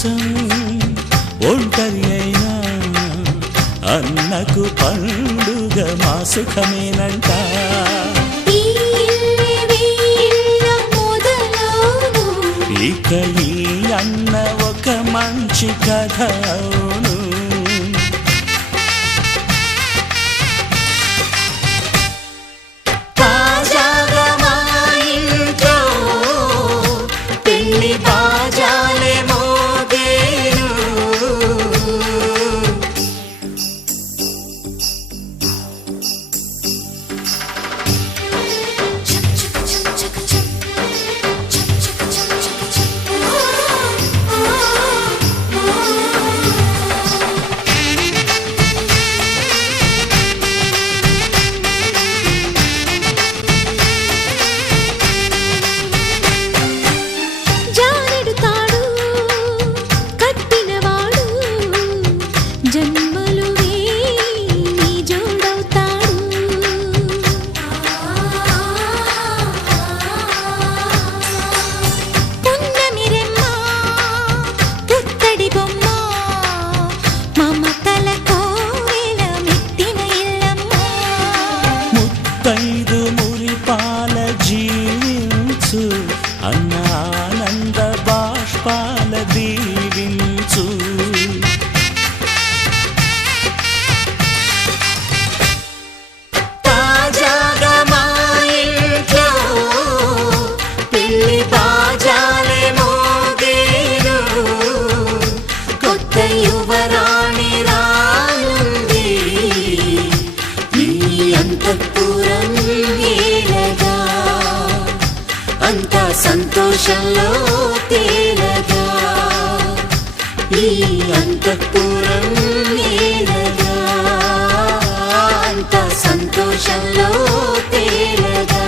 కోసం ఒంటరి అయినా అన్నకు పండుగ మా సుఖమేనంట. ఇక ఈ అన్న ఒక మంచి కథ అవును. తాజాగా మా ఇంట్లో పెళ్లి బాజాలే మోగేను. ముత్తైదు మురిపాల జీవించు అన్న ఆనంద బాష్పాల దీవించు. తాజాగా మా ఇంట్లో పెళ్లి బాజాలే మోగేను. కొత్త యువరాణి రానుంది ఈ అంతఃపురం ఏలగా. అంతా సంతోషంలో తేలగా ఈ అంతఃపురం ఏలగా. అంతా సంతోషంలో తేలగా.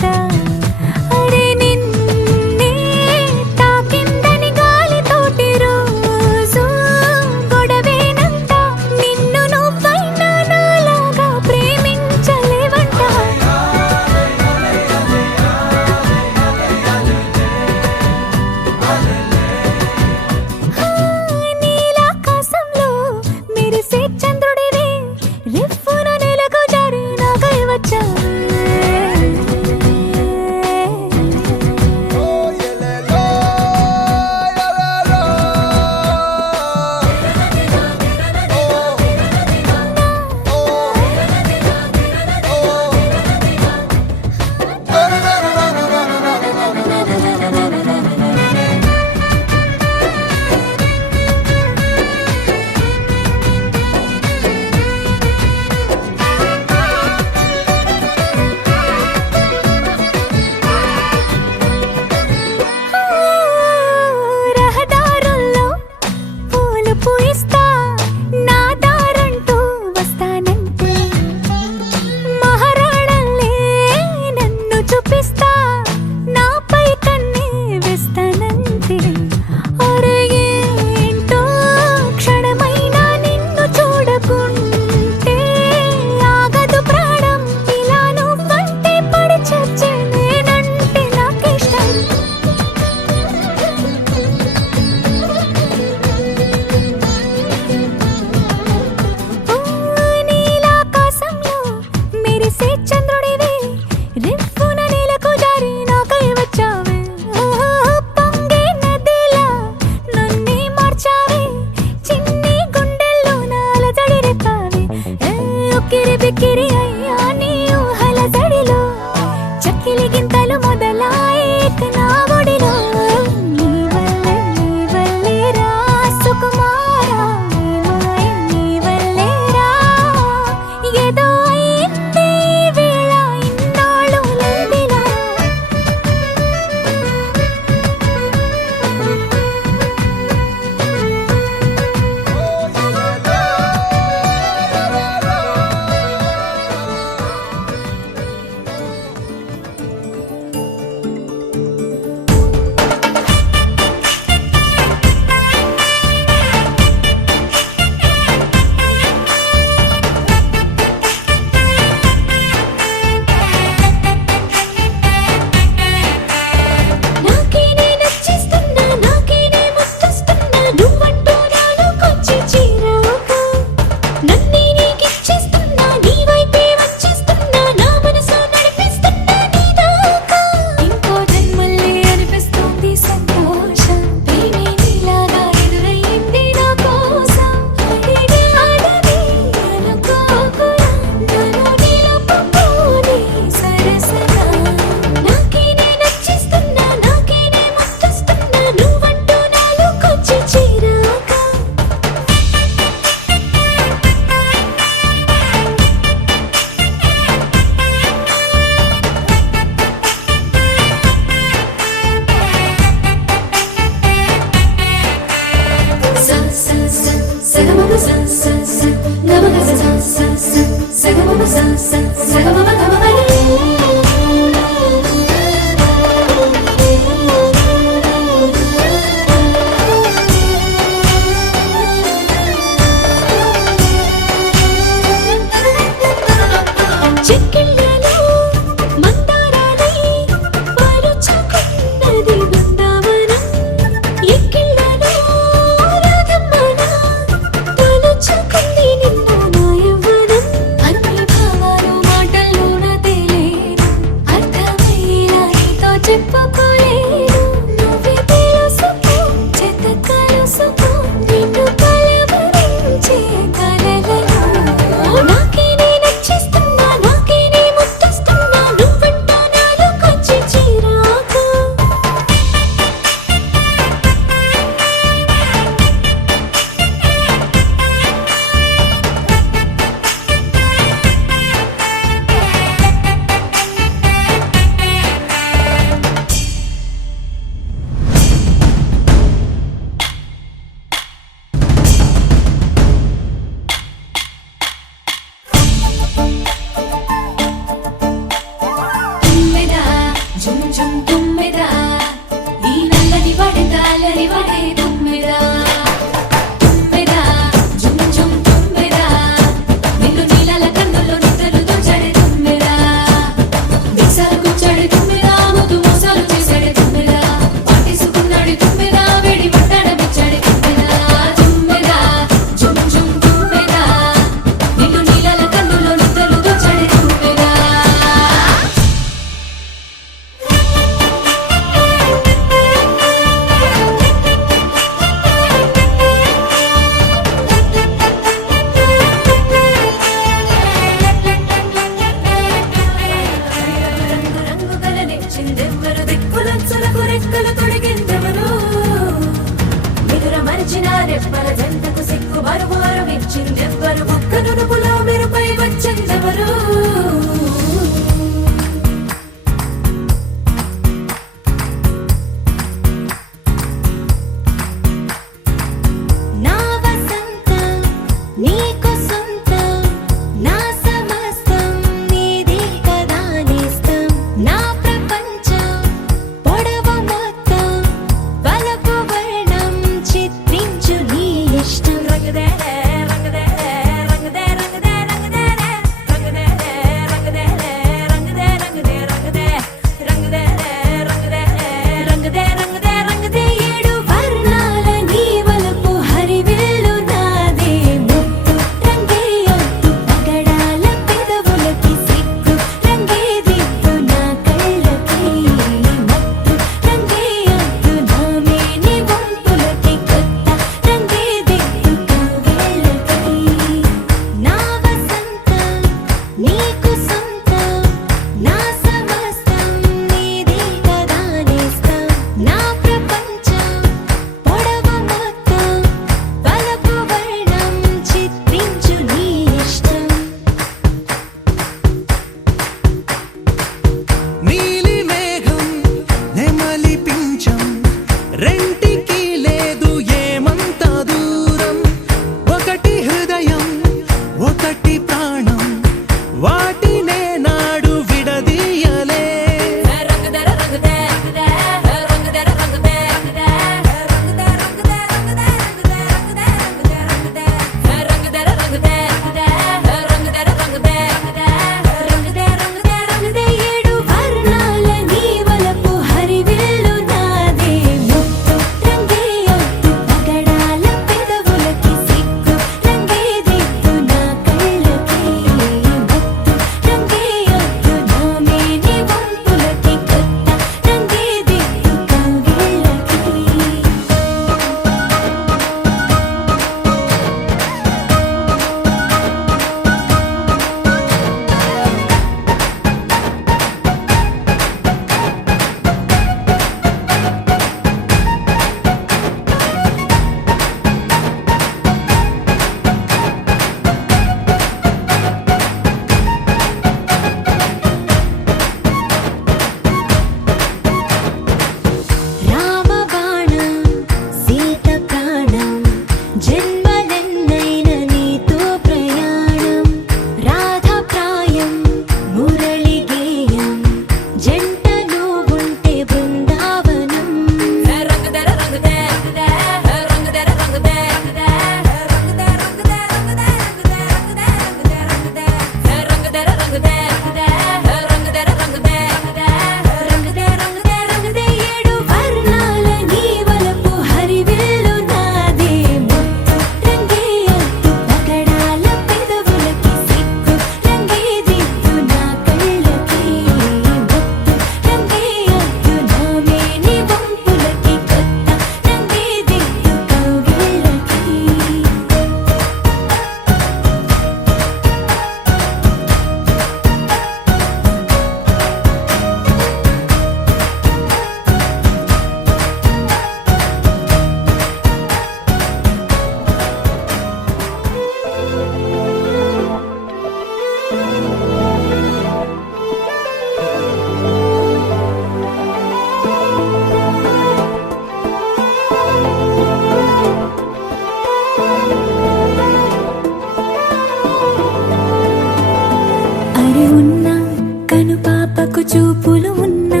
చూపులు ఉన్నా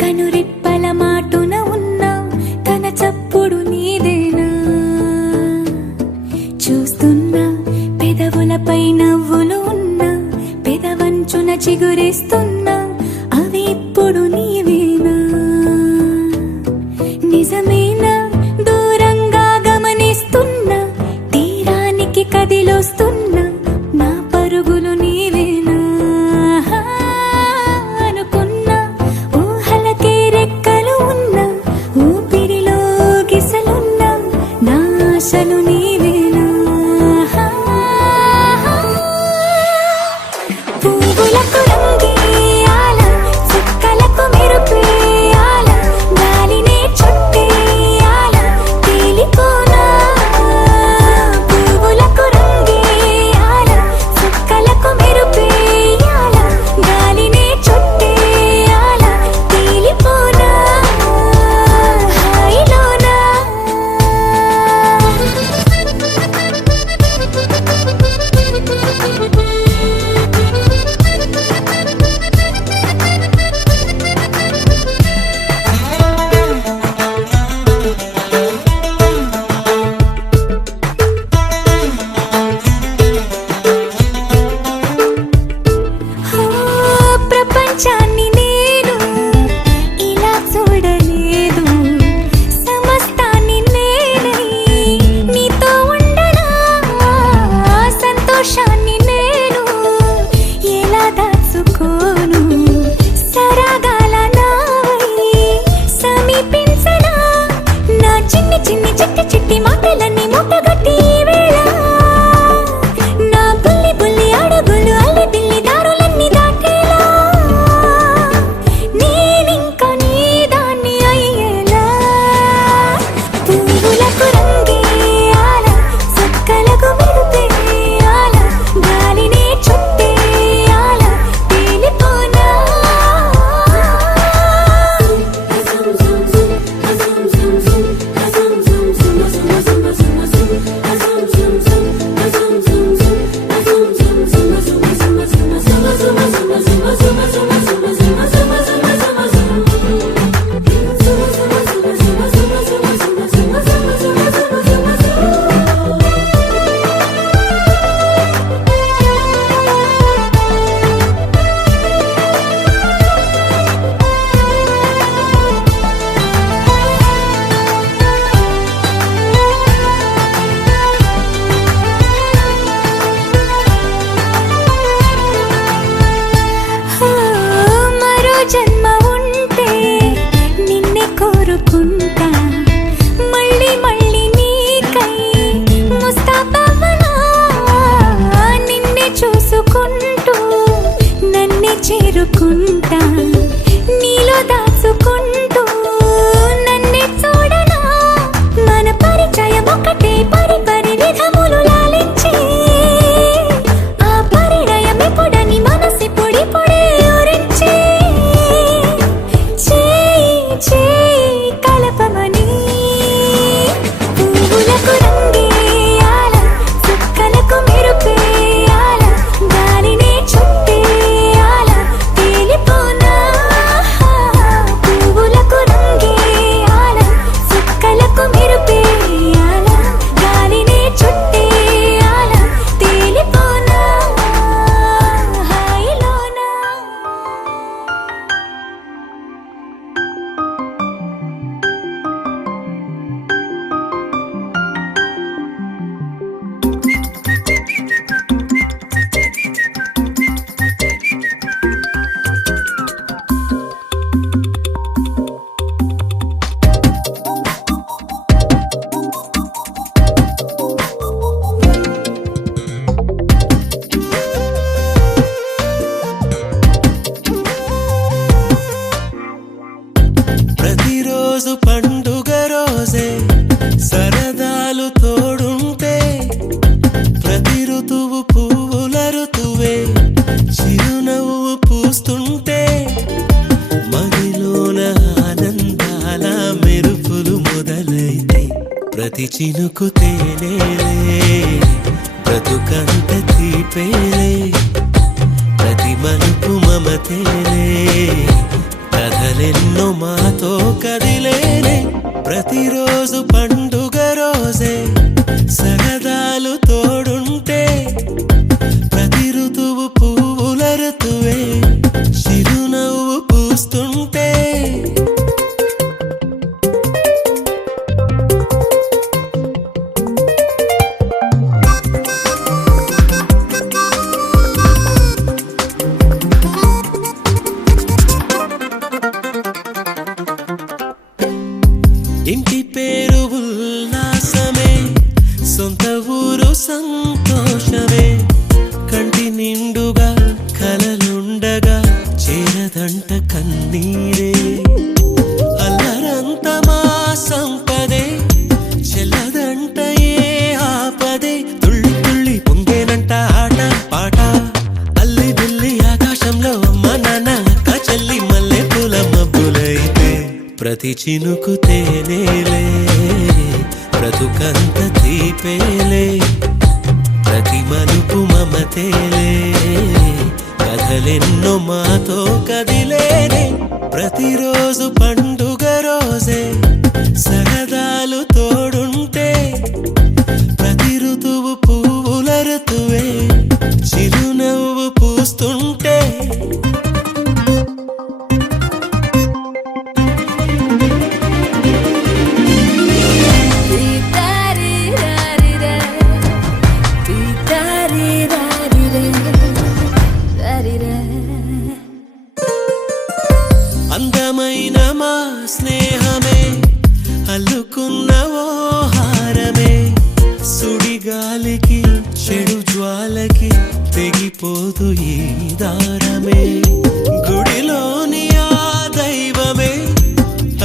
కనురెప్పల మాటున ఉన్నా తన చప్పుడు నీదేనా చూస్తున్నా పెదవులపై నవ్వులు ఉన్నా పెదవంచున చిగురేస్తున్నా అవి ఇప్పుడు నీవేనా నిజమేనా దూరంగా గమనిస్తున్నా తీరానికి కదిలొస్తున్నా నా పరుగులు నీవేనా అనుకున్నా ఊహలకే రెక్కలు ఉన్నా ఊపిరిలో గిసలున్నా నా ఆశలు నీవేనా పువ్వులకు రంగేయాల చుక్కలకు మెరుపేయాల గాలినే చుట్టేయాల తేలిపోనా పువ్వులకు రంగేయాల చుక్కలకు మెరుపేయాల గాలినే చుట్టేయాల తేలిపోనా హాయిలోనా ప్రపంచాన్ని నేను ఇలా చూడలేదు సమస్తాన్ని నేనై నీతో ఉండనా సంతోషాన్ని నేను ఎలా దాచుకోను సరాగాల నావై సమీపించనా నా చిన్ని చిన్ని చిట్టి చిట్టి మాటలన్నీ మూటగట్టి ఈ వేళ నా బుల్లి బుల్లి అడుగులు అల్లి బిల్లి దారులన్నీ దాటేలా నేనింక నీ దాన్ని అయ్యేలా పువ్వులకు రంగేయాల చుక్కలకు మెరుపేయాల గాలినే చుట్టేయాల తేలిపోనా మరో జన్మ ఉంటే నిన్నే కోరుకుంటా మళ్ళీ మళ్ళీ నీకై ముస్తాబవ్వనా నిన్నే చూసుకుంటూ నన్నే చేరుకుంటా నీలో దాచుకుంటూ నన్నే చూడనా మన పరిచయం ఒకటే పరి పరి విధములు లాలించి ఆ పరిణయం ఎప్పుడని మనసి పొడి పొడి ఊరించి చేయి చేయి కలపమని పువ్వులకు రంగేయాల చుక్కలకు మెరుపేయాల గాలినే చుట్టేయాల తేలిపోనా పువ్వులకు రంగేయాల చుక్కలకు మెరుపేయాల గాలినే చుట్టేయాల తేలిపోనా హాయిలోనా ప్రతిరోజు పండుగ రోజే సరదాలు తోడుంటే ప్రతి ఋతువు పువ్వుల ఋతువే చిరునవ్వు పూస్తుంటే మదిలోన ఆనందాల మెరుపులు మొదలైతే ప్రతి చినుకు తేనేలే బ్రతుకంత తీపేలే ప్రతి మలుపు మమతేలే కథలెన్నో మాతో కదిలేనే ప్రతిరోజు పండుగ రోజే సరదాలు తోడుంటే ప్రతి ఋతువు పువ్వుల ఋతువే చిరునవ్వు పూస్తుంటే ఇంటి పేరు ఉల్లాసమే సొంత ఊరు సంతోషమే కంటి నిండుగా కలలుండగా చేరదంట కన్నీరే అల్లరంత మా సంపదే చెల్లదంట ఏ ఆపదే తుళ్ళి తుళ్ళి పొంగేనంట ఆట పాట అల్లి బిల్లి ఆకాశంలో అమ్మ నాన్న అక్క చెల్లి మల్లె పూల మబ్బులైతే ప్రతి చినుకు తేనేలే బ్రతుకంత తీపేలే ప్రతి మలుపు మమతేలే కథలెన్నో మాతో కదిలేనే ప్రతిరోజు పండుగ రోజే సరదాలు తోడుంటే ప్రతి ఋతువు పువ్వుల ఋతువే చిరునవ్వు పూస్తుంటే అందమైన మా స్నేహమే అల్లుకున్న ఓ హారమే సుడిగాలికి చెడు జ్వాలకి తెగిపోదు ఈ దారమే గుడిలోని ఆ దైవమే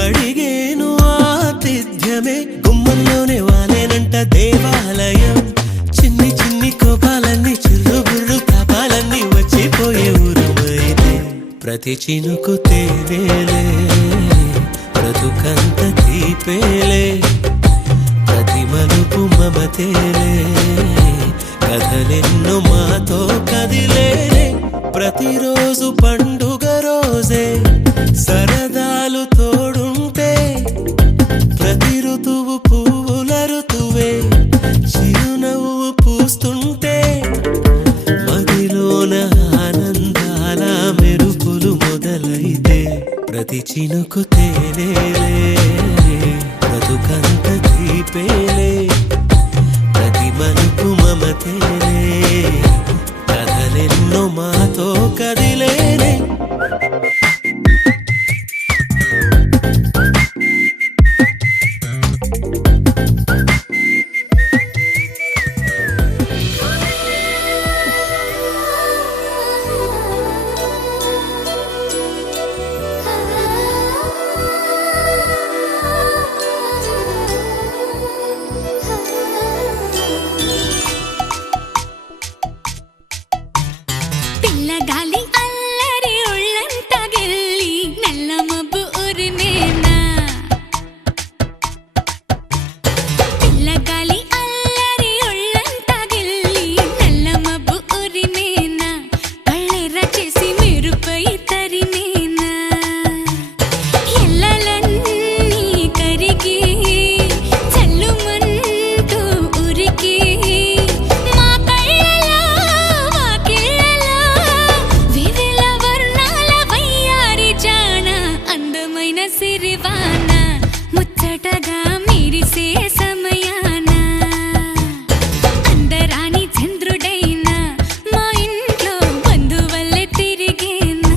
అడిగేను ఆతిథ్యమే గుమ్మంలోనే వాలేనంట దేవాలయం చిన్ని చిన్ని కోపాలన్నీ చిల్లు బుర్రు తాపాలన్నీ వచ్చిపోయే ఊరుమైతే ప్రతి చినుకు తేనేలే బ్రతుకంత తీపేలే ప్రతి మలుపు మమతేలే కథలెన్నో మాతో కదిలేనే ప్రతిరోజు పండుగ రోజే సరదాలు తోడుంటే ప్రతి ఋతువు పువ్వుల ఋతువే చిరునవ్వు పూస్తుంటే మదిలోన ఆనందాల మెరుపులు మొదలైతే ప్రతి చినుకు తేనేలే బ్రతుకంత తీపేలే ప్రతి మలుపు మమతేలే కథలెన్నో మాతో కదిలేనే పిల్లగాలి అల్లరి ఒళ్ళంతా గెల్లి నల్ల మబ్బు ఉరినేనా పిల్లగాలి అల్లరి ఒళ్ళంతా గెల్లి నల్ల మబ్బు ఉరినేనా కళ్ళెర్ర చేసి మెరుపై తరినేనా ఎల్లలన్నీ కరిగి చల్లుమంటూ ఉరికి మా కళ్ళలో వాకిళ్ళలో వివిల వర్ణాల వయ్యారి జాణ అందమైన సిరివాన ముచ్చటగా మెరిసే సమయాన అందరాని చంద్రుడైనా మా ఇంట్లో బంధువల్లే తిరిగేనా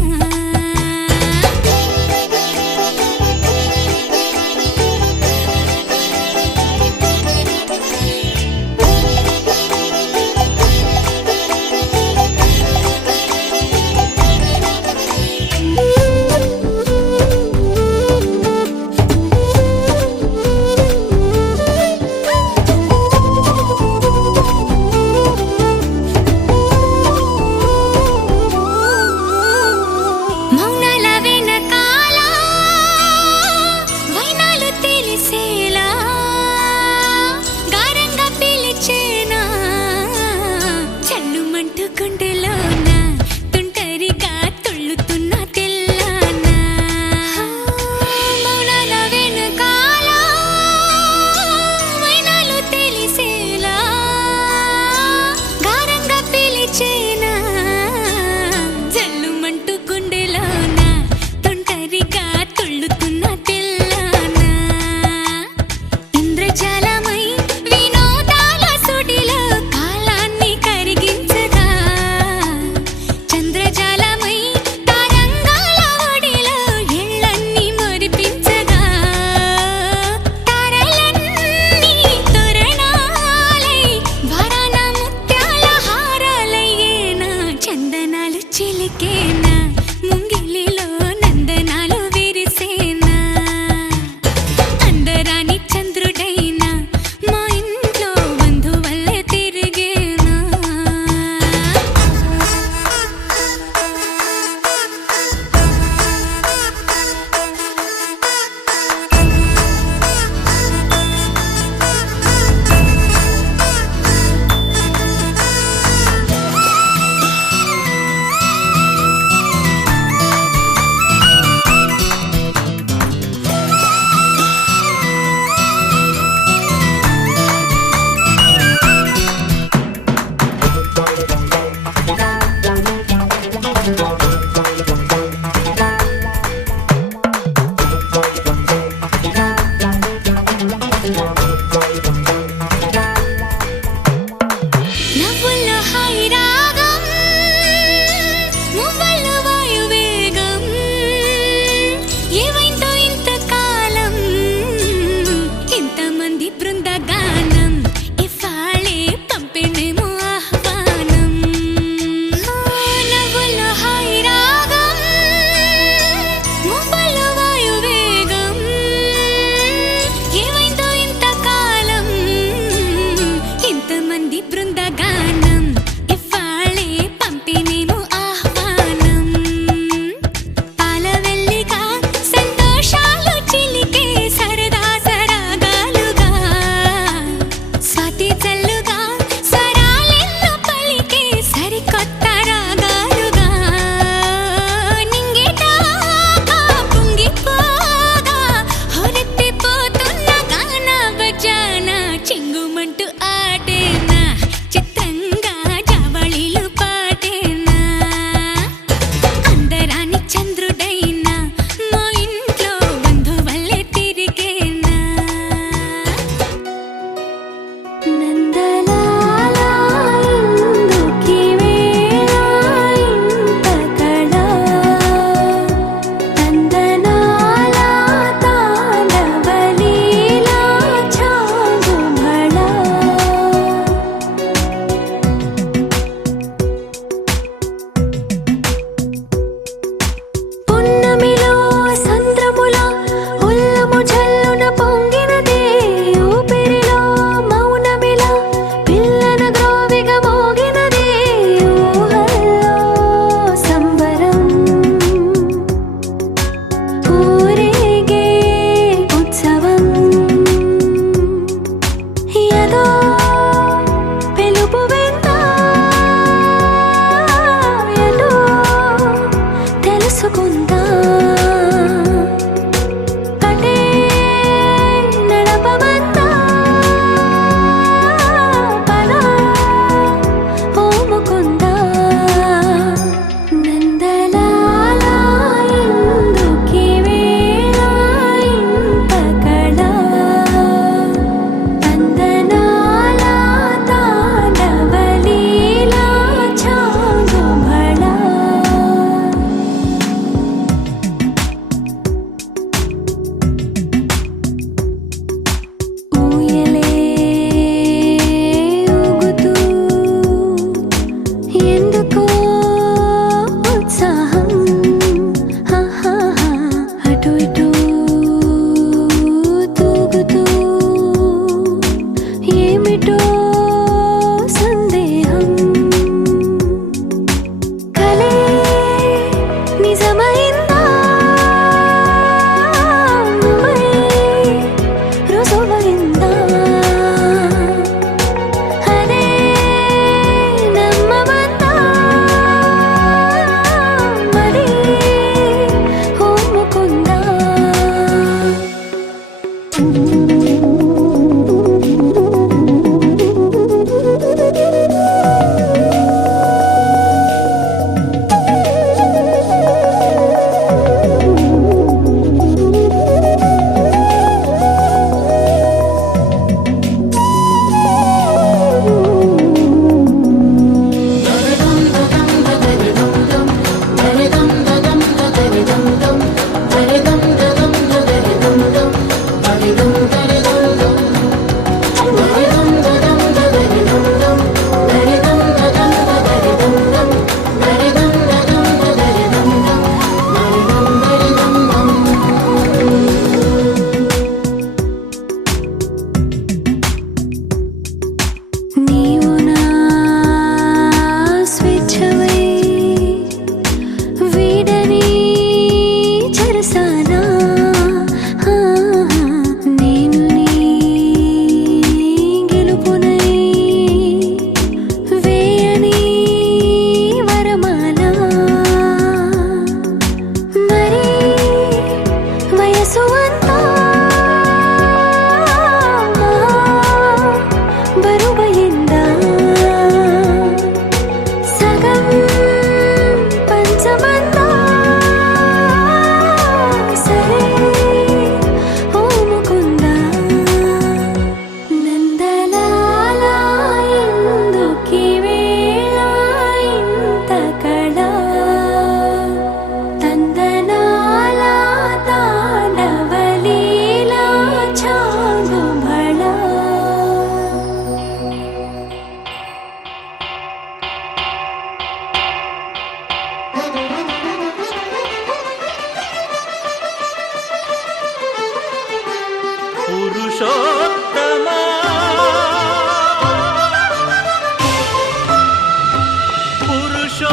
పురుషోత్తమా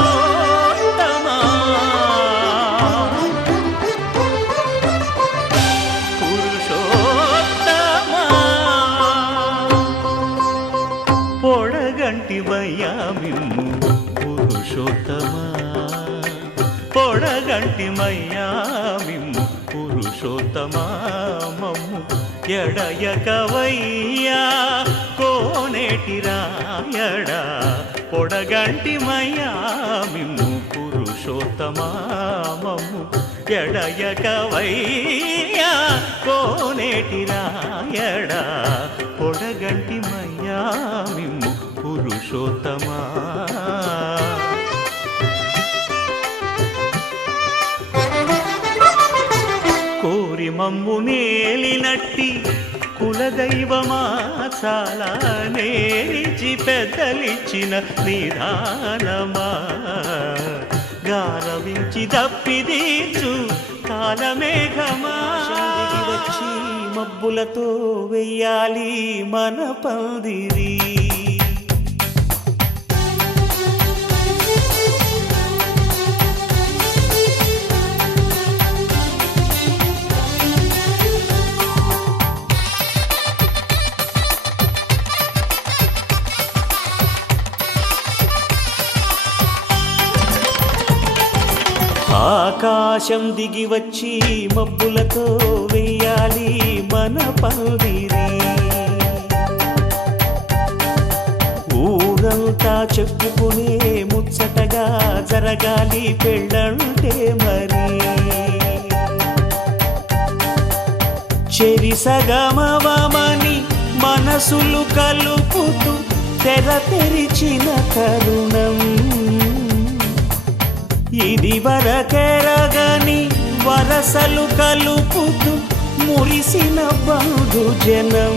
పురుషోత్తమా పురుషోత్తమా పొడగంటి మయ్యామిమ్ము పురుషోత్తమా పొడగంటి మయ్యామిమ్ము పురుషోత్తమా మమ్ము ఎడయకవయ్యా కోనేటి రాయడా పొడగంటి మయ్యామిమ్ము పురుషోత్తమా మమ్ము ఎడయకవయ్యా కోనేటి రాయడా పొడగంటి మయ్యామిమ్ము పురుషోత్తమా కోరి మమ్ము నేలినట్టి కులదైవమా చాలా నేరిచి పెద్దలిచ్చిన నిదానమా గారవించి దప్పిదీచు కాలమేఘమా వచ్చి మబ్బులతో వెయ్యాలి మన పందిరి ఆకాశం దిగి వచ్చి మబ్బులతో వెయ్యాలి మన పందిరి ఊరంతా చెప్పుకునే ముచ్చటగా జరగాలి పెళ్ళంటే మరి చెరిసగమవమని మనసులు కలుపుతూ తెర తెరిచిన తరుణం ఇది వరకెరగని వరసలు కలుపుతూ మురిసిన బంధుజనం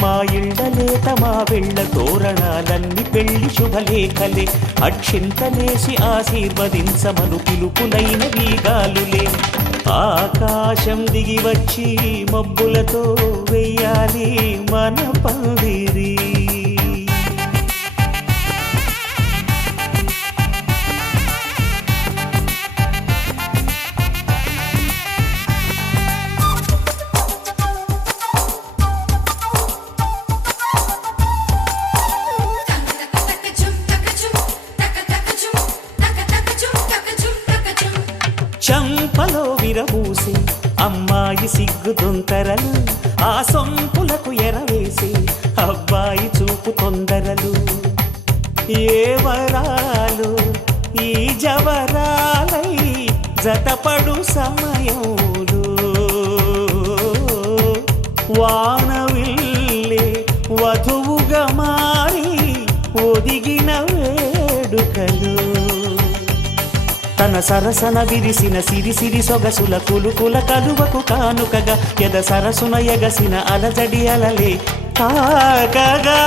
మా ఇళ్ళలేత మా వెళ్ళ తోరణాలన్నీ పెళ్లి శుభలేఖలే అక్షింతలేసి ఆశీర్వదించమను పిలుపులైన వీగాలులే ఆకాశం దిగి వచ్చి మబ్బులతో వెయ్యాలి మన పందిరి చంపలో విరబూసి అమ్మాయి సిగ్గుదొంతరలు ఆ సొంపులకు ఎరవేసి అబ్బాయి చూపు తొందరలు ఏ వరాలు ఈ జవరాలై జతపడు సమయంలో వానవిల్లే వధువుగా మారి ఒదిగిన వేడుకలు తన సరసన విరిసిన సిరిసిరి సొగసుల కులుకుల కలువకు కానుకగా ఎద సరసున ఎగసిన అలజడి అలలే తాకగా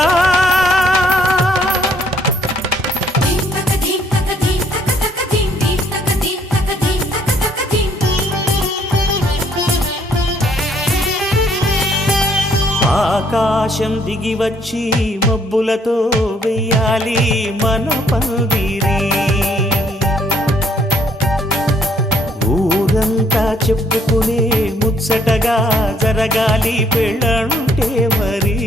ఆకాశం దిగి వచ్చి మబ్బులతో వెయ్యాలి మన పందిరి ఊరంతా చెప్పుకునే ముచ్చటగా జరగాలి పెళ్ళంటే మరి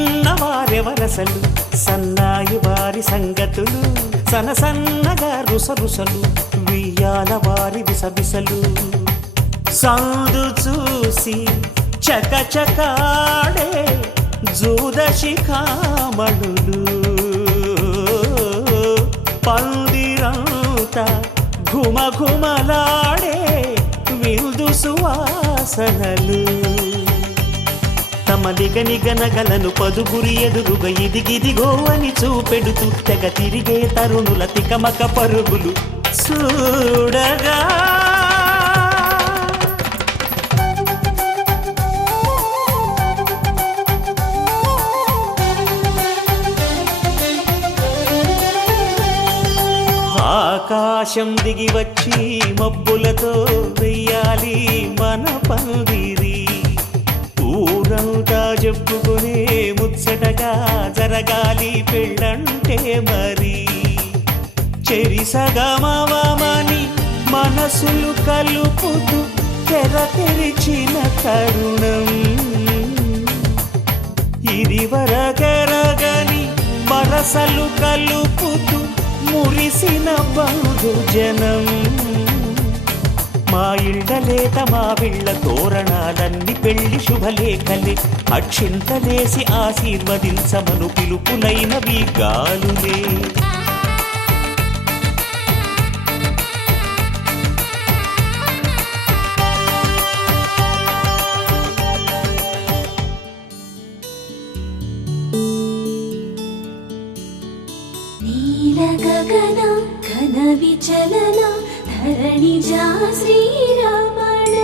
విన్నవారెవరసలు సన్నాయి వారి సంగతులు సనసన్నగా రుసరుసలు వియ్యాల వారి విసవిసలు సందు చూసి చకచకాడే జూదశిఖామణులు పందిరంతా ఘుమఘుమలాడే విందు సువాసనలు వాసనలు తమ నిగనగలను పదుగురి ఎదురుగా ఇదిగిదిగో అని చూపెడుతూ తెగ తిరిగే తరుణుల తికమక పరుగులు చూడగా ఆకాశం దిగి వచ్చి మబ్బులతో వెయ్యాలి మన పందిరి ఊరంతా చెప్పుకునే ముచ్చటగా జరగాలి పెళ్ళంటే మరి చెరిసగమవమని మనసులు కలుపుతూ తెర తెరిచిన తరుణం ఇది వరకెరగని వరసలు కలుపుతూ మురిసిన బంధుజనం మా ఇళ్ళలేత మా విళ్ళ తోరణాలన్నీ పెళ్లి శుభలేఖలే అక్షింతలేసి ఆశీర్వదించమను పిలుపులైనవి గాలులే గగన ఘన విచలన ధరణిజా శ్రీరమణ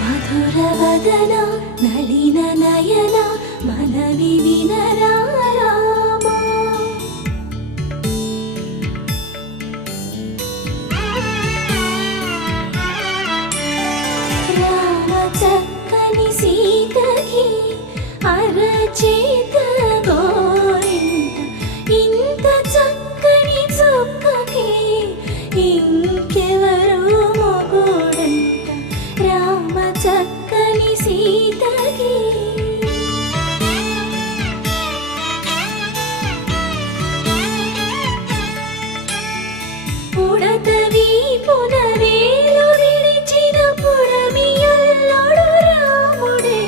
మధుర వదన నళిన నయన మనవి వినరా అరచేత గోరింట ఇంత చక్కని చొక్కకి ఇంకెవరో మొగుడంట రామ చక్కని సీతకి పుడతవి పునవేలు విడిచిన పుడమియల్లోడు రాముడే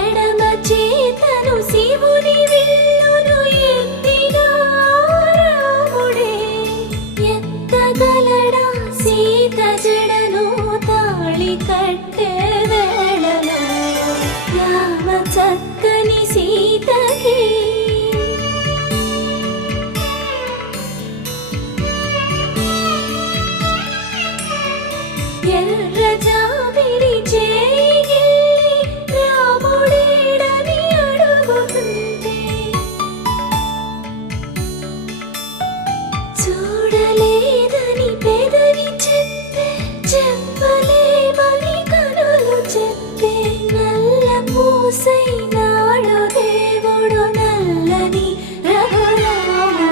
ఎడమ చేతను శివుని విల్లును ఎత్తిన రాముడే ఎత్తగలడా సీత జడను తాళి కట్టే వేళలో రామ చక్కని సీతకి ఎర్ర జాబిలి చేయి రాముడేడని అడుగుతుంటే చూడలేదని పెదవి చెప్పే చెప్పలేమని కనులు చెప్పే నల్ల పూసై నాడు దేవుడు నల్లని రఘురాముడు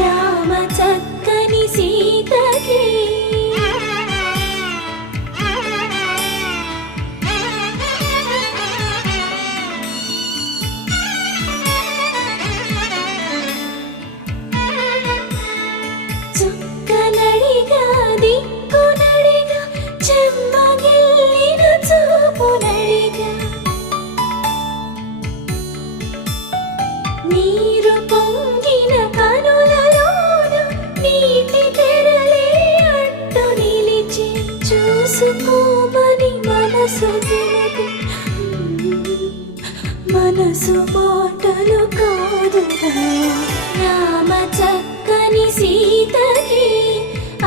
రామ చక్కని సీతకి చుక్కనడిగా దిక్కునడిగా చెమ్మగిల్లిన చూపునడిగా నీరు పొంగిన కనులలోన నీటి తెరలే అడ్డు నిలిచి చూసుకోమని మనసు తెలుగు మనసు మాటలు కాదుగా రామ చక్కని సీతకి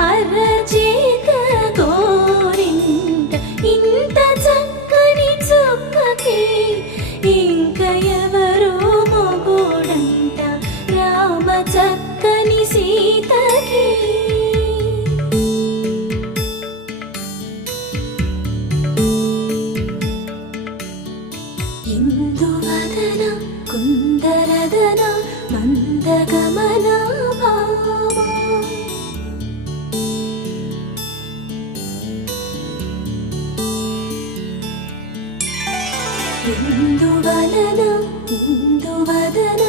అరచేత గోరింట ఇంత చక్కని చొక్కకి ఇంక ఎవరో మొగుడంట రామ చక్కని సీతకి ఇందువదన కుందరదన మందగమన భామా ఇందువలన ఇందువదన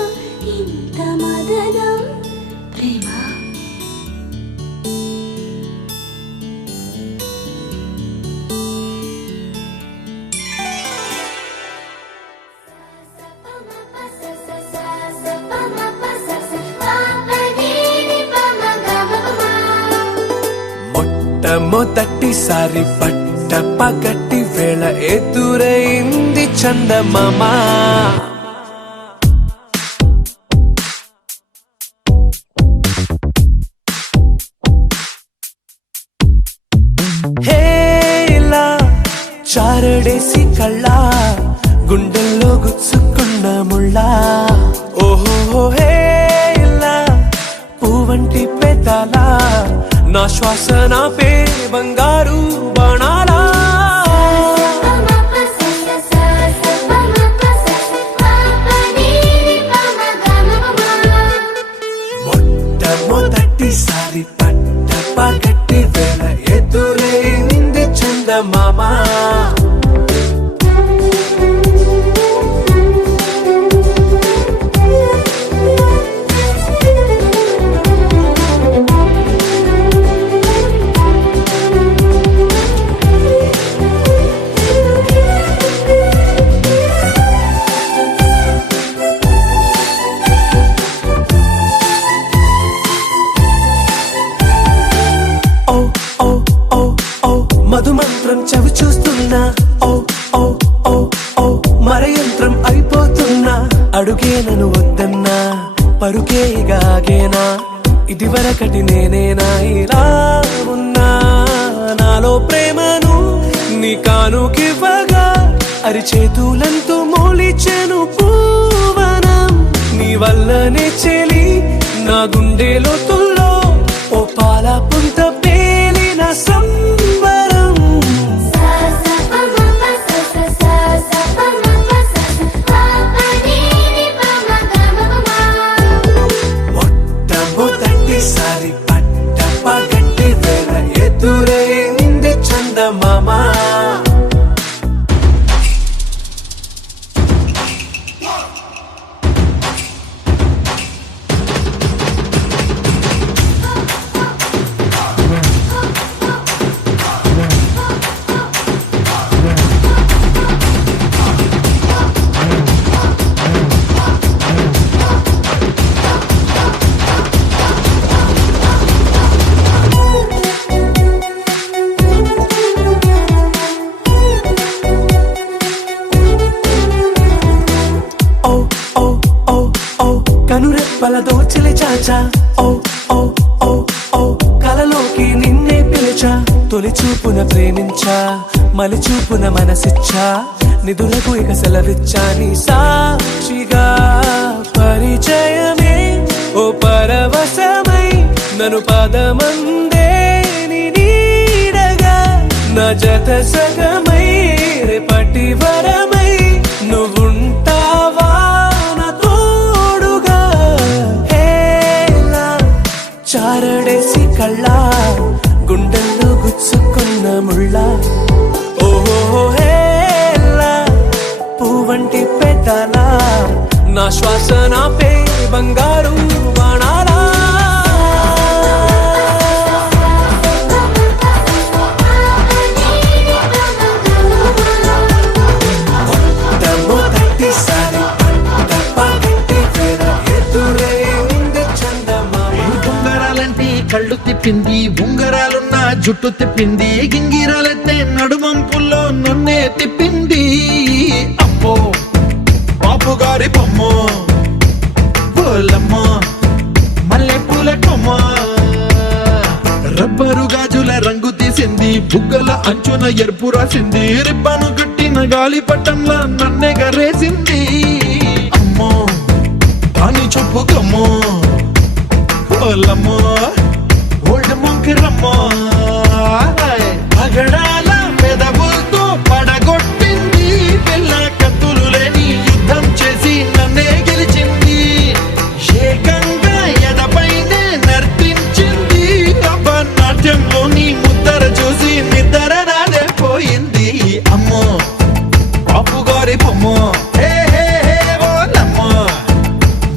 ఇంత మదన ప్రేమ మొట్టమొదటిసారి పట్ట పగటి వేళ ఎదురైంది చందమామ హేలా చారడేసి కళ్ళ గుండెల్లో గుచ్చుకున్న ముళ్ళా ఓహో హేలా పువ్వంటి పెదాల నా శ్వాస నా పే బంగారు బాణాలా మొట్టమొదటిసారి పట్ట పగటి వేళ ఎదురైంది చందమామ మధుమంత్రం చవి చూస్తున్నా ఓ ఓ ఓ ఓ మరయంత్రం అయిపోతున్నా అడుగే నన్ను వద్దన్నా పరుకేగాగేనా ఇది వరకటి నేనేనా ఇలా ఉన్నా నాలో ప్రేమను నీ కానుకివ్వగా అరిచేతులంతో మోలిచెను పూవనం నీ వల్లనే చెలి నా గుండెలో తుల్లో ఓ పాల పుంత పేలిన సంబరం మొట్టమొదటిసారి పట్ట పగటి వేళ ఎదురైంది చందమామ కనురెప్పల దోచిలి చాచా ఓ ఓ ఓ ఓ కలలోకి నిన్నే పిలిచా తొలి చూపున ప్రేమించా మలి చూపున మనసిచ్చా నిధులకు ఇక సెలవిచ్చా నీ సాక్షిగా పరిచయమే ఓ పరవశమై నన్ను పదమందే నీ నీడగా నా జత సగమై రేపటి వరమై నువ్వుంటావా చారడేసి కళ్ళ గుండెల్లో గుచ్చుకున్న ముళ్ళ ఓహో హేలా పువ్వంటి పెదాల నా శ్వాస నా పే బంగారు బాణాలా మొట్టమొదటిసారి పట్ట పగటి వేళ ఎదురైంది కళ్ళు తిప్పింది ఉంగరాలున్న జుట్టు తిప్పింది గింగిరాలెత్తే నడుమంపుల్లో నన్నే తిప్పింది అమ్మో బాపు గారి బొమ్మ పోలమ్మ మల్లె పూల కొమ్మ రబ్బరు గాజుల రంగు తీసింది బుగ్గల అంచున ఎరుపు రాసింది రిబ్బను కట్టిన గాలి పట్టంలా నన్నే గరేసింది అమ్మో దాని చూపు కమ్మో పోలమ్మో పగడాల పెదవులతో పడగొట్టింది పిల్ల కత్తులు లేని యుద్ధం చేసి నన్నే గెలిచింది ఏకంగా ఎదపైనే నర్తించింది నాట్యంలోని ముద్దర చూసి నిద్ర నాదే పోయింది అమ్మో బాపు గారి బొమ్మ హే హే హే ఓలమ్మ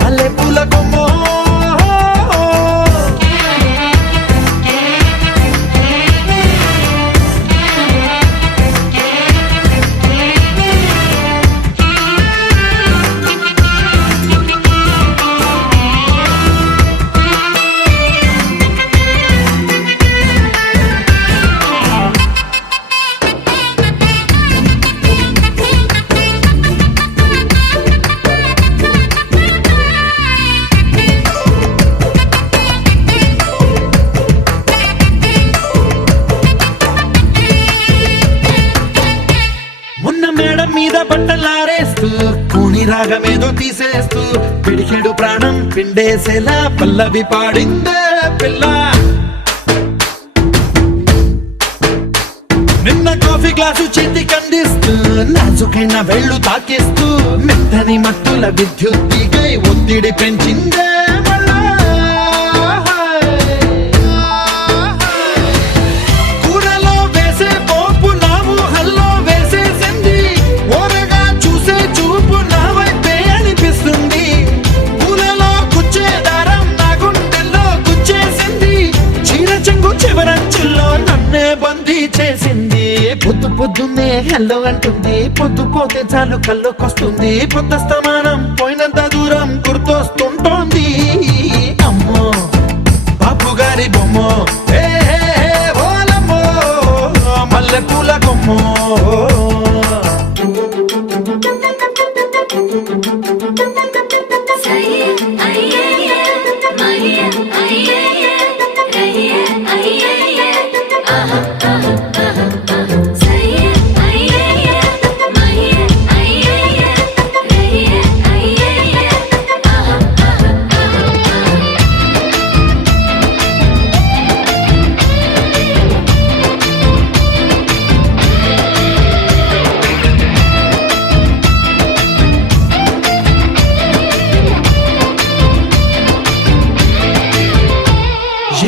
మల్లె పూల కొమ్మ బట్టలారేస్తూ కూని రాగమేదో తీసేస్తూ పిడికెడు ప్రాణం పిండేసేలా పల్లవి పాడిందే పిల్ల. నిన్న కాఫీ గ్లాసు చేతి కందిస్తూ నాజుకైన వెళ్ళు తాకిస్తూ మెత్తని మత్తుల విద్యుత్తికై ఒత్తిడి పెంచిందే మళ్ళా. కూరలో వేసే పోపు నా ఊహల్లో వేసేసింది, ఓరగా చూసే చూపు నా వైపే అనిపిస్తుంది. పూలలో గుచ్చే దారం నా గుండెల్లో గుచ్చేసింది, చీర చెంగు చివరంచుల్లో నన్నే బందీ చేసింది. పొద్దు పొద్దున్నే హెల్లో అంటుంది, పొద్దు పోతే చాలు కళ్ళొకొస్తుంది. పొద్దస్తమానం పోయినంత దూరం గుర్తొస్తుంటోంది. అమ్మో బాపు గారి బొమ్మో ఏ ఓలమ్మో మల్లె పూల కొమ్మో.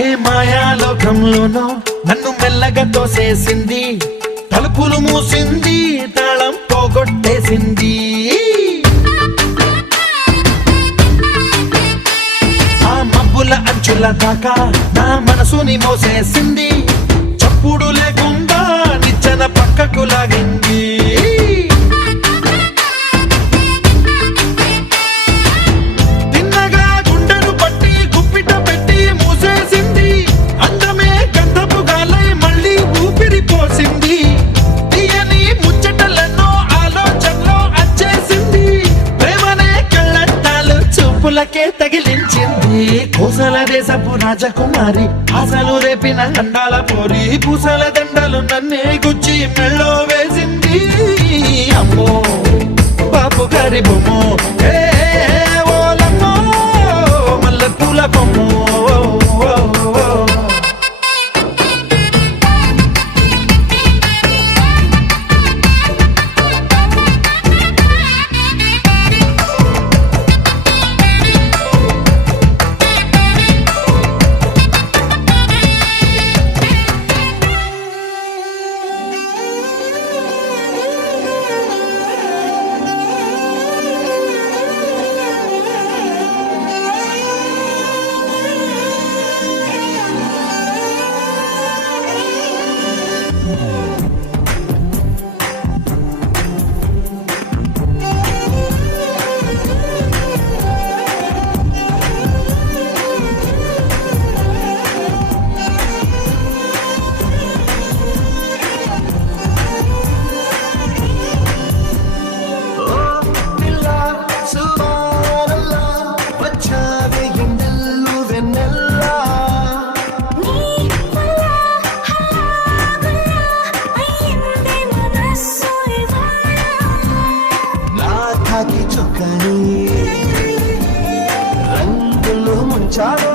ఏ మాయాలోకంలోనో నన్ను మెల్లగా తోసేసింది, తలుపులు మూసింది, తాళం పోగొట్టేసింది. ఆ మబ్బుల అంచుల దాకా నా మనసుని మోసేసింది, చప్పుడు లేకుండా నిచ్చెన పక్కకు లాగింది. పులకే తగిలించింది, కోసల దేశపు రాజకుమారి ఆశలు రేపిన అండాల పోరి. పూసల దండలు నన్నే గుచ్చి మెళ్ళో వేసింది. అమ్మో బాపు గారి బొమ్మో ఏ ఓలమ్మో మల్లె పూల బొమ్మో. రంగులు ముంచాలే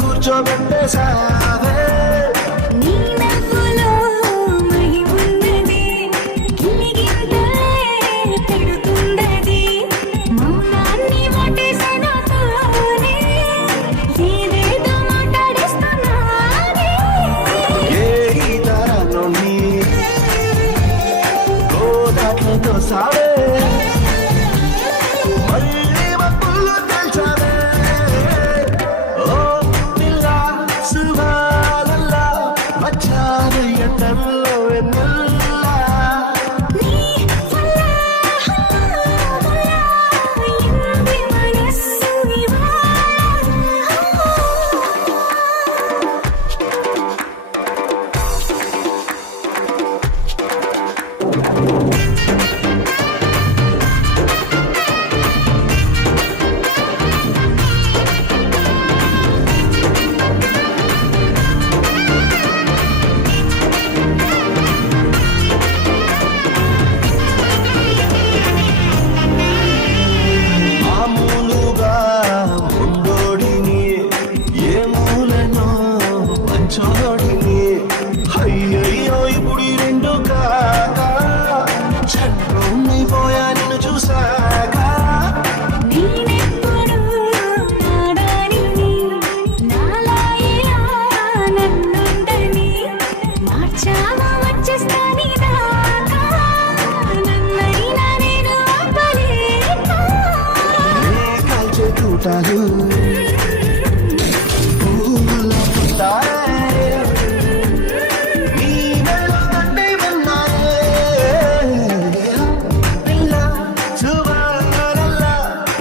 కూర్చోబెట్టేసావే నీ నవ్వులో మహిమున్నది గిలిగింతలే తిడుతుంది పుట్టారు పూల పుట్టారే నీ నెల గడ్డి ఉన్నాయే పిల్ల చూవాలల్లా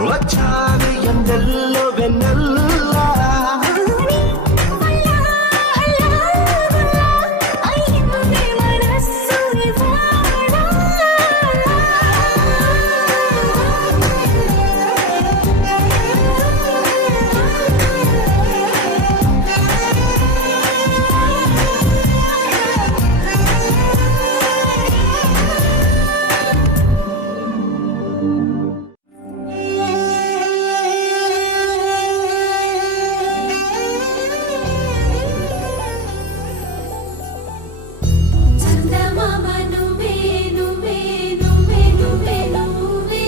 వచ్చాది ఎందల్లో వెన్నెల్లా చందమామ నువ్వే నువ్వే నువ్వే నువ్వే నువ్వే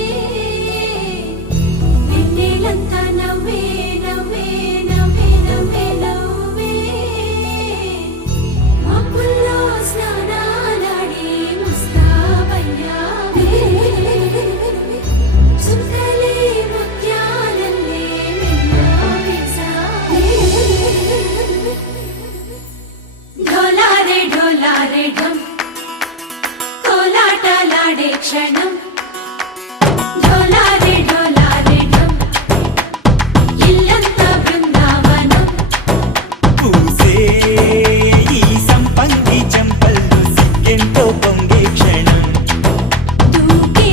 వెన్నెలంతా నవ్వే నవ్వే నవ్వే నవ్వే నవ్వే మబ్బుల్లో స్నానాలాడి ముస్తాబయ్యావే చుక్కలే ముత్యాలల్లే మిన్నావేశావే ఢోలారే ఢోలారే ఢమ్ కోలాటలాడే క్షణం ఢోలారే ఢోలారే ఢమ్ ఇల్లంతా బృందావనం పూసే ఈ సంపంగి చెంపల్లో సిగ్గెంతో పొంగే క్షణం దూకే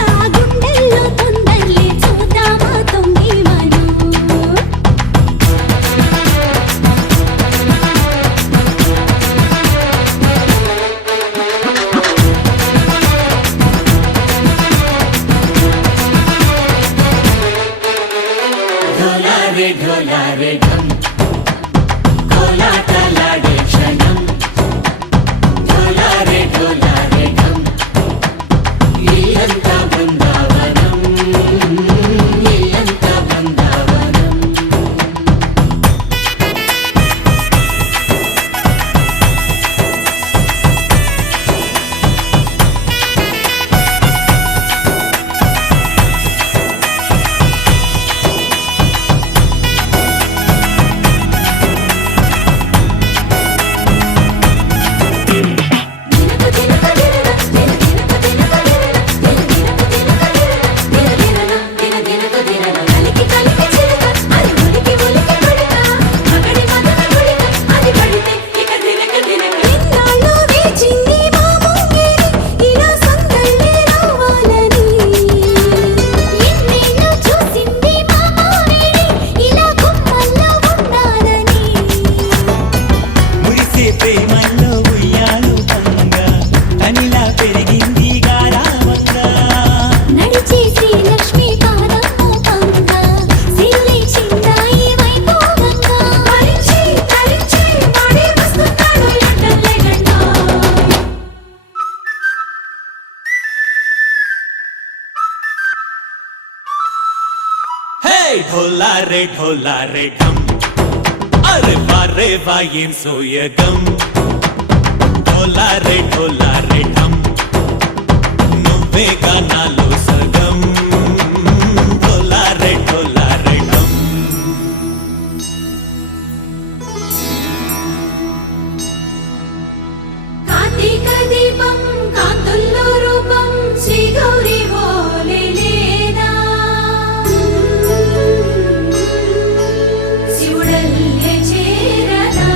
ఆ గుండెల్లో తొందల్లి చూద్దామా తొంగి మనం ఢోలారే ఢోలారే ఢమ్ కోలాటలాడే క్షణం ఢోలారే ఢోలారే ఢమ్ ఇల్లంతా బృందావనం ఇల్లంతా బృందావనం మురిసే ప్రేమల్లో ఉయ్యాలు పంగా తనిలా పెరిగింది గారావంగా నడిచే శ్రీలక్ష్మి పాదము పంగ సిల్లి చిందాయి వైభోగంగా పరిచి పరిచి వాడి వస్తున్నాడు ఎండలే గంట హే ఢోలారే ఢోలారే ఢమ్ అరే వారే వా ఏం సోయగం ఢోలారే ఢోలారే ఢమ్ నువ్వే గానాలో సగం ఢోలారే ఢోలారే ఢమ్ కార్తీక దీపం కాంతుల్లో రూపం శ్రీ గౌరీ ఓలే లేదా శివుడల్లే చేరదా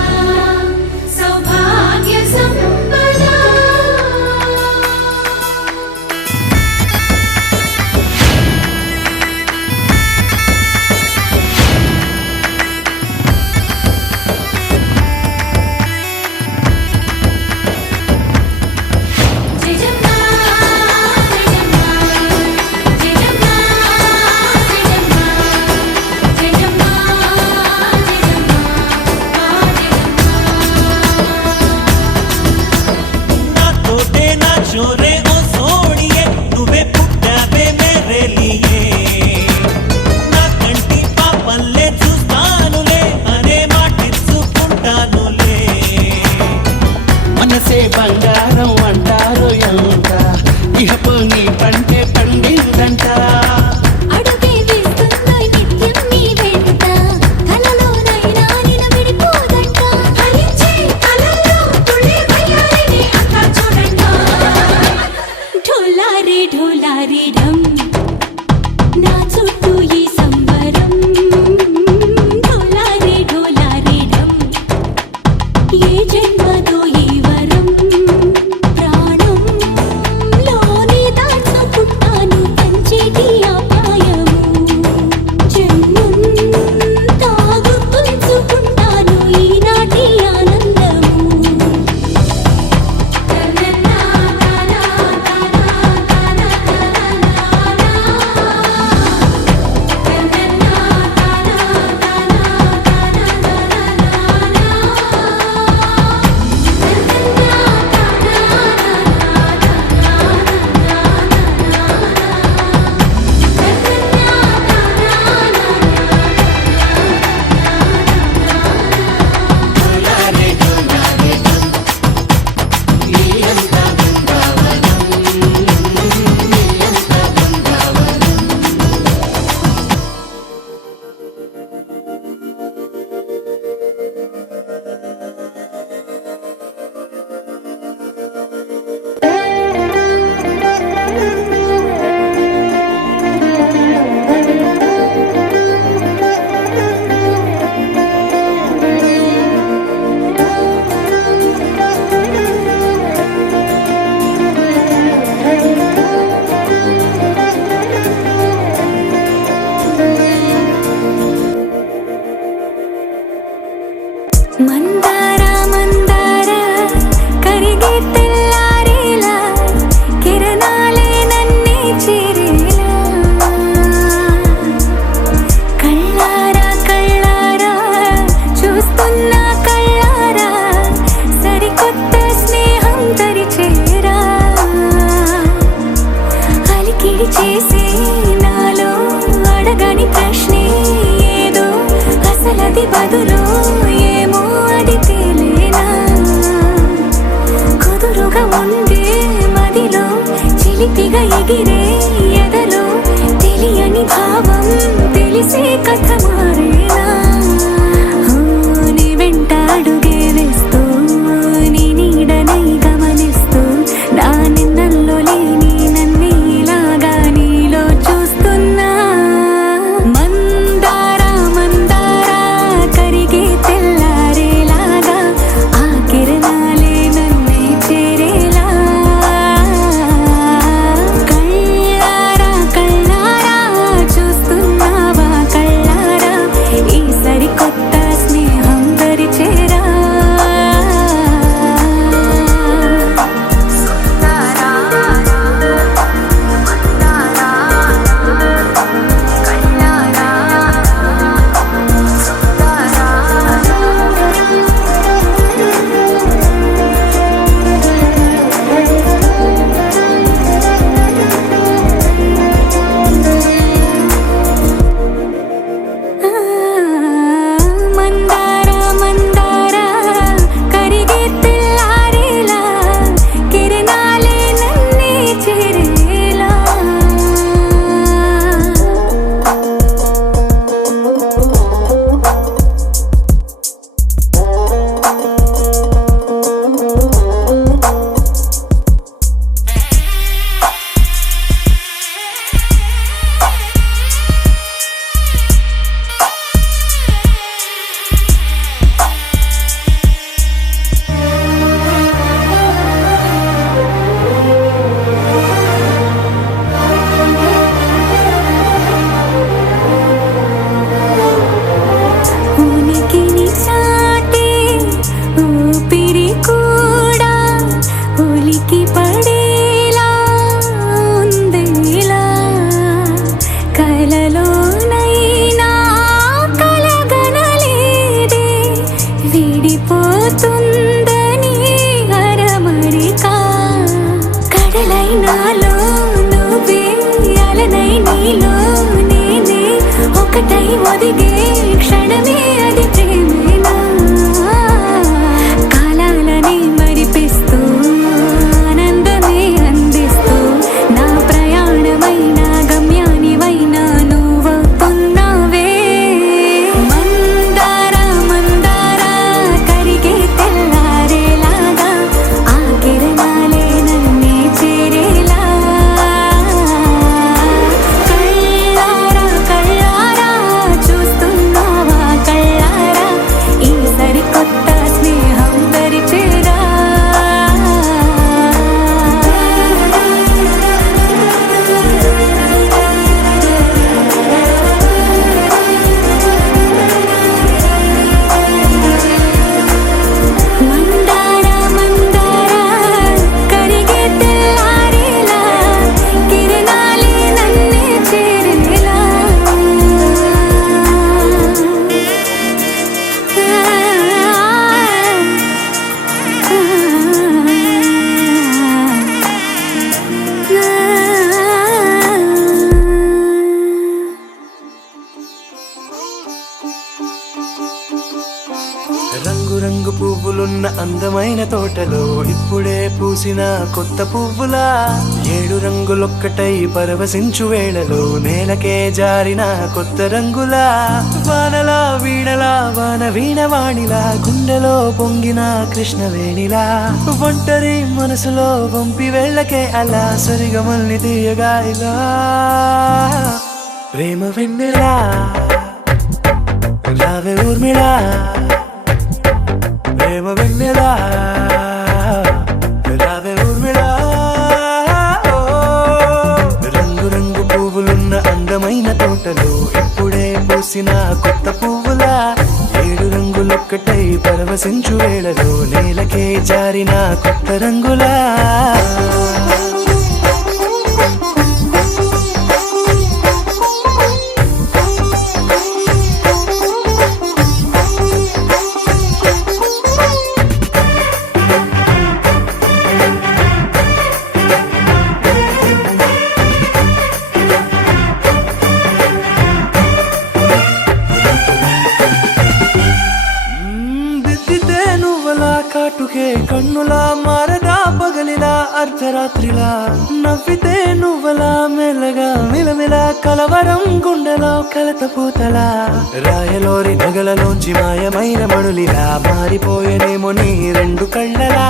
సౌభాగ్య సంపద ఢోలారేడం నా చుట్టూ ఈ సంబరం ఢోలారేడం ఏ జన్మదో ఈ వరం ప్రాణంలోని దాచుకుంటాను పంచేటి ఆప్యాయము జన్మంతా గుర్తుంచుకుంటాను ఈనాటి ఆనందము మందార మందార కరిగే తెల్లారేలా కిరణాలే నన్నే చేరేలా కళ్ళారా కళ్ళారా చూస్తున్నా కళ్ళారా సరికొత్త స్నేహం తరిచేరా అలికిడి చేసే నాలో అడగని ప్రశ్నే ఏదో అసలది బదులు ఏమో అది తేలేనా కుదురుగా ఉండే మదిలో చిలిపిగా ఎగిరే ఎదలో తెలియని భావం తెలిసే కథ మారేనా నీ వెంట అడుగే వేస్తూ నీ నీడనై గమనిస్తూ నా నిన్నల్లో లేని నన్నే ఇలాగా నీలో చూస్తున్నా మందార మందార కరిగే తెల్లారేలాగా ఆ కిరణాలే నన్నే చేరేలా కళ్ళారా కళ్ళారా చూస్తున్నావా కళ్ళారా ఈ సరికొత్త స్నేహం దరిచేరా మందార మందార కరిగే తెల్లారేలా కిరణాలే నన్నే చేరేలా ఉనికిని చాటే ఊపిరి కూడా ఉలికి పడేలా ఉందేలా కలలోనైనా కలగనలేదే విడిపోతుందని అరమరికా కడలైనాలో నువ్వే అలనై నీలో నేనే ఒకటై ఒదిగే క్షణమే అది ప్రేమేనా కాలాలని మరిపిస్తూ ఆనందమే అందిస్తూ నా ప్రయాణమైన గమ్యానివైన నువ్వవుతున్నావే మందార మందార కరిగే తెల్లారేలాగా ఆ కిరణాలే నన్నే చేరేలా అందమైన తోటలో ఇప్పుడే పూసిన కొత్త పువ్వులా 7 రంగులొక్కటై పరవశించు వేళలో నేలకే జారిన కొత్త రంగులా వానలా వీణలా వాన వీణవాణిలా గుండెలో పొంగిన కృష్ణవేణిలా ఒంటరి మనసులో వంపి వెళ్ళకే అలా సరిగమల్ని తీయగా ఇలా ప్రేమ వెన్నెలా రావే ఊర్మిళా ప్రేమ వెన్నెలా రావే ఊర్మిళా రంగు రంగు పువ్వులున్న అందమైన తోటలో ఇప్పుడే పూసిన కొత్త పువ్వులా 7 రంగులొక్కటై పరవశించు వేళలో నేలకే జారిన కొత్త రంగులా కాటుకే కన్నులా మారదా పగలిలా అర్ధరాత్రిలా నవ్వితే నువ్వలా మెల్లగా మిలమిలా కలవరం గుండెలో కలతపూతలా రాయలోరి నగలలోంచి మాయమైన మణులిలా మారిపోయేనేమో నీ 2 కళ్ళలా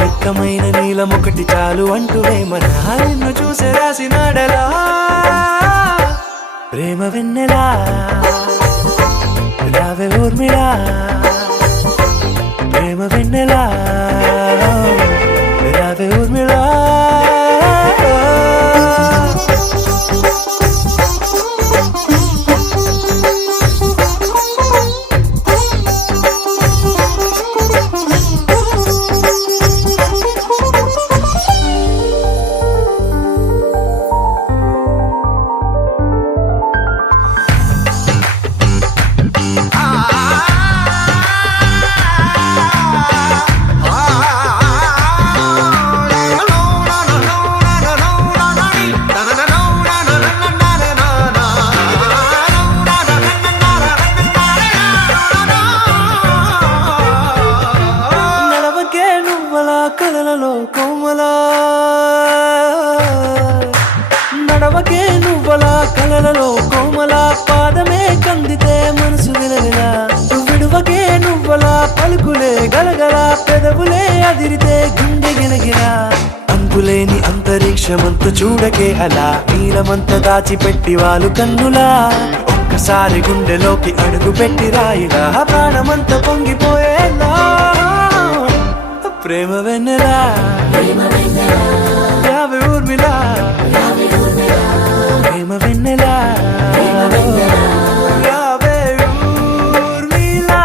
నిక్కమైన నీలం ఒకటి చాలు అంటూ వేమన నిన్ను చూసే రాసినాడలా ప్రేమ వెన్నెలా రావే ఊర్మిళా ప్రేమ వెన్నెలా రావే ఊర్మిళా కలలలో కోమలా నడవకే నువ్వలా కలలలో కోమలా పాదమే కందితే మనసు విలవిలా విడువకే నువ్వలా పలుకులే గలగల పెదవులే అదిరితే గుండె గిలగిలా అంతులేని అంతరిక్షమంత చూడకే అలా నీలమంత దాచిపెట్టి వాళ్ళు కన్నులా ఒక్కసారి గుండెలోకి అడుగు పెట్టి రాయిలా ప్రాణమంత పొంగిపోయేలా ప్రేమ వెన్నెలా రావే ఊర్మిళా ప్రేమ వెన్నెలా రావే ఊర్మిళా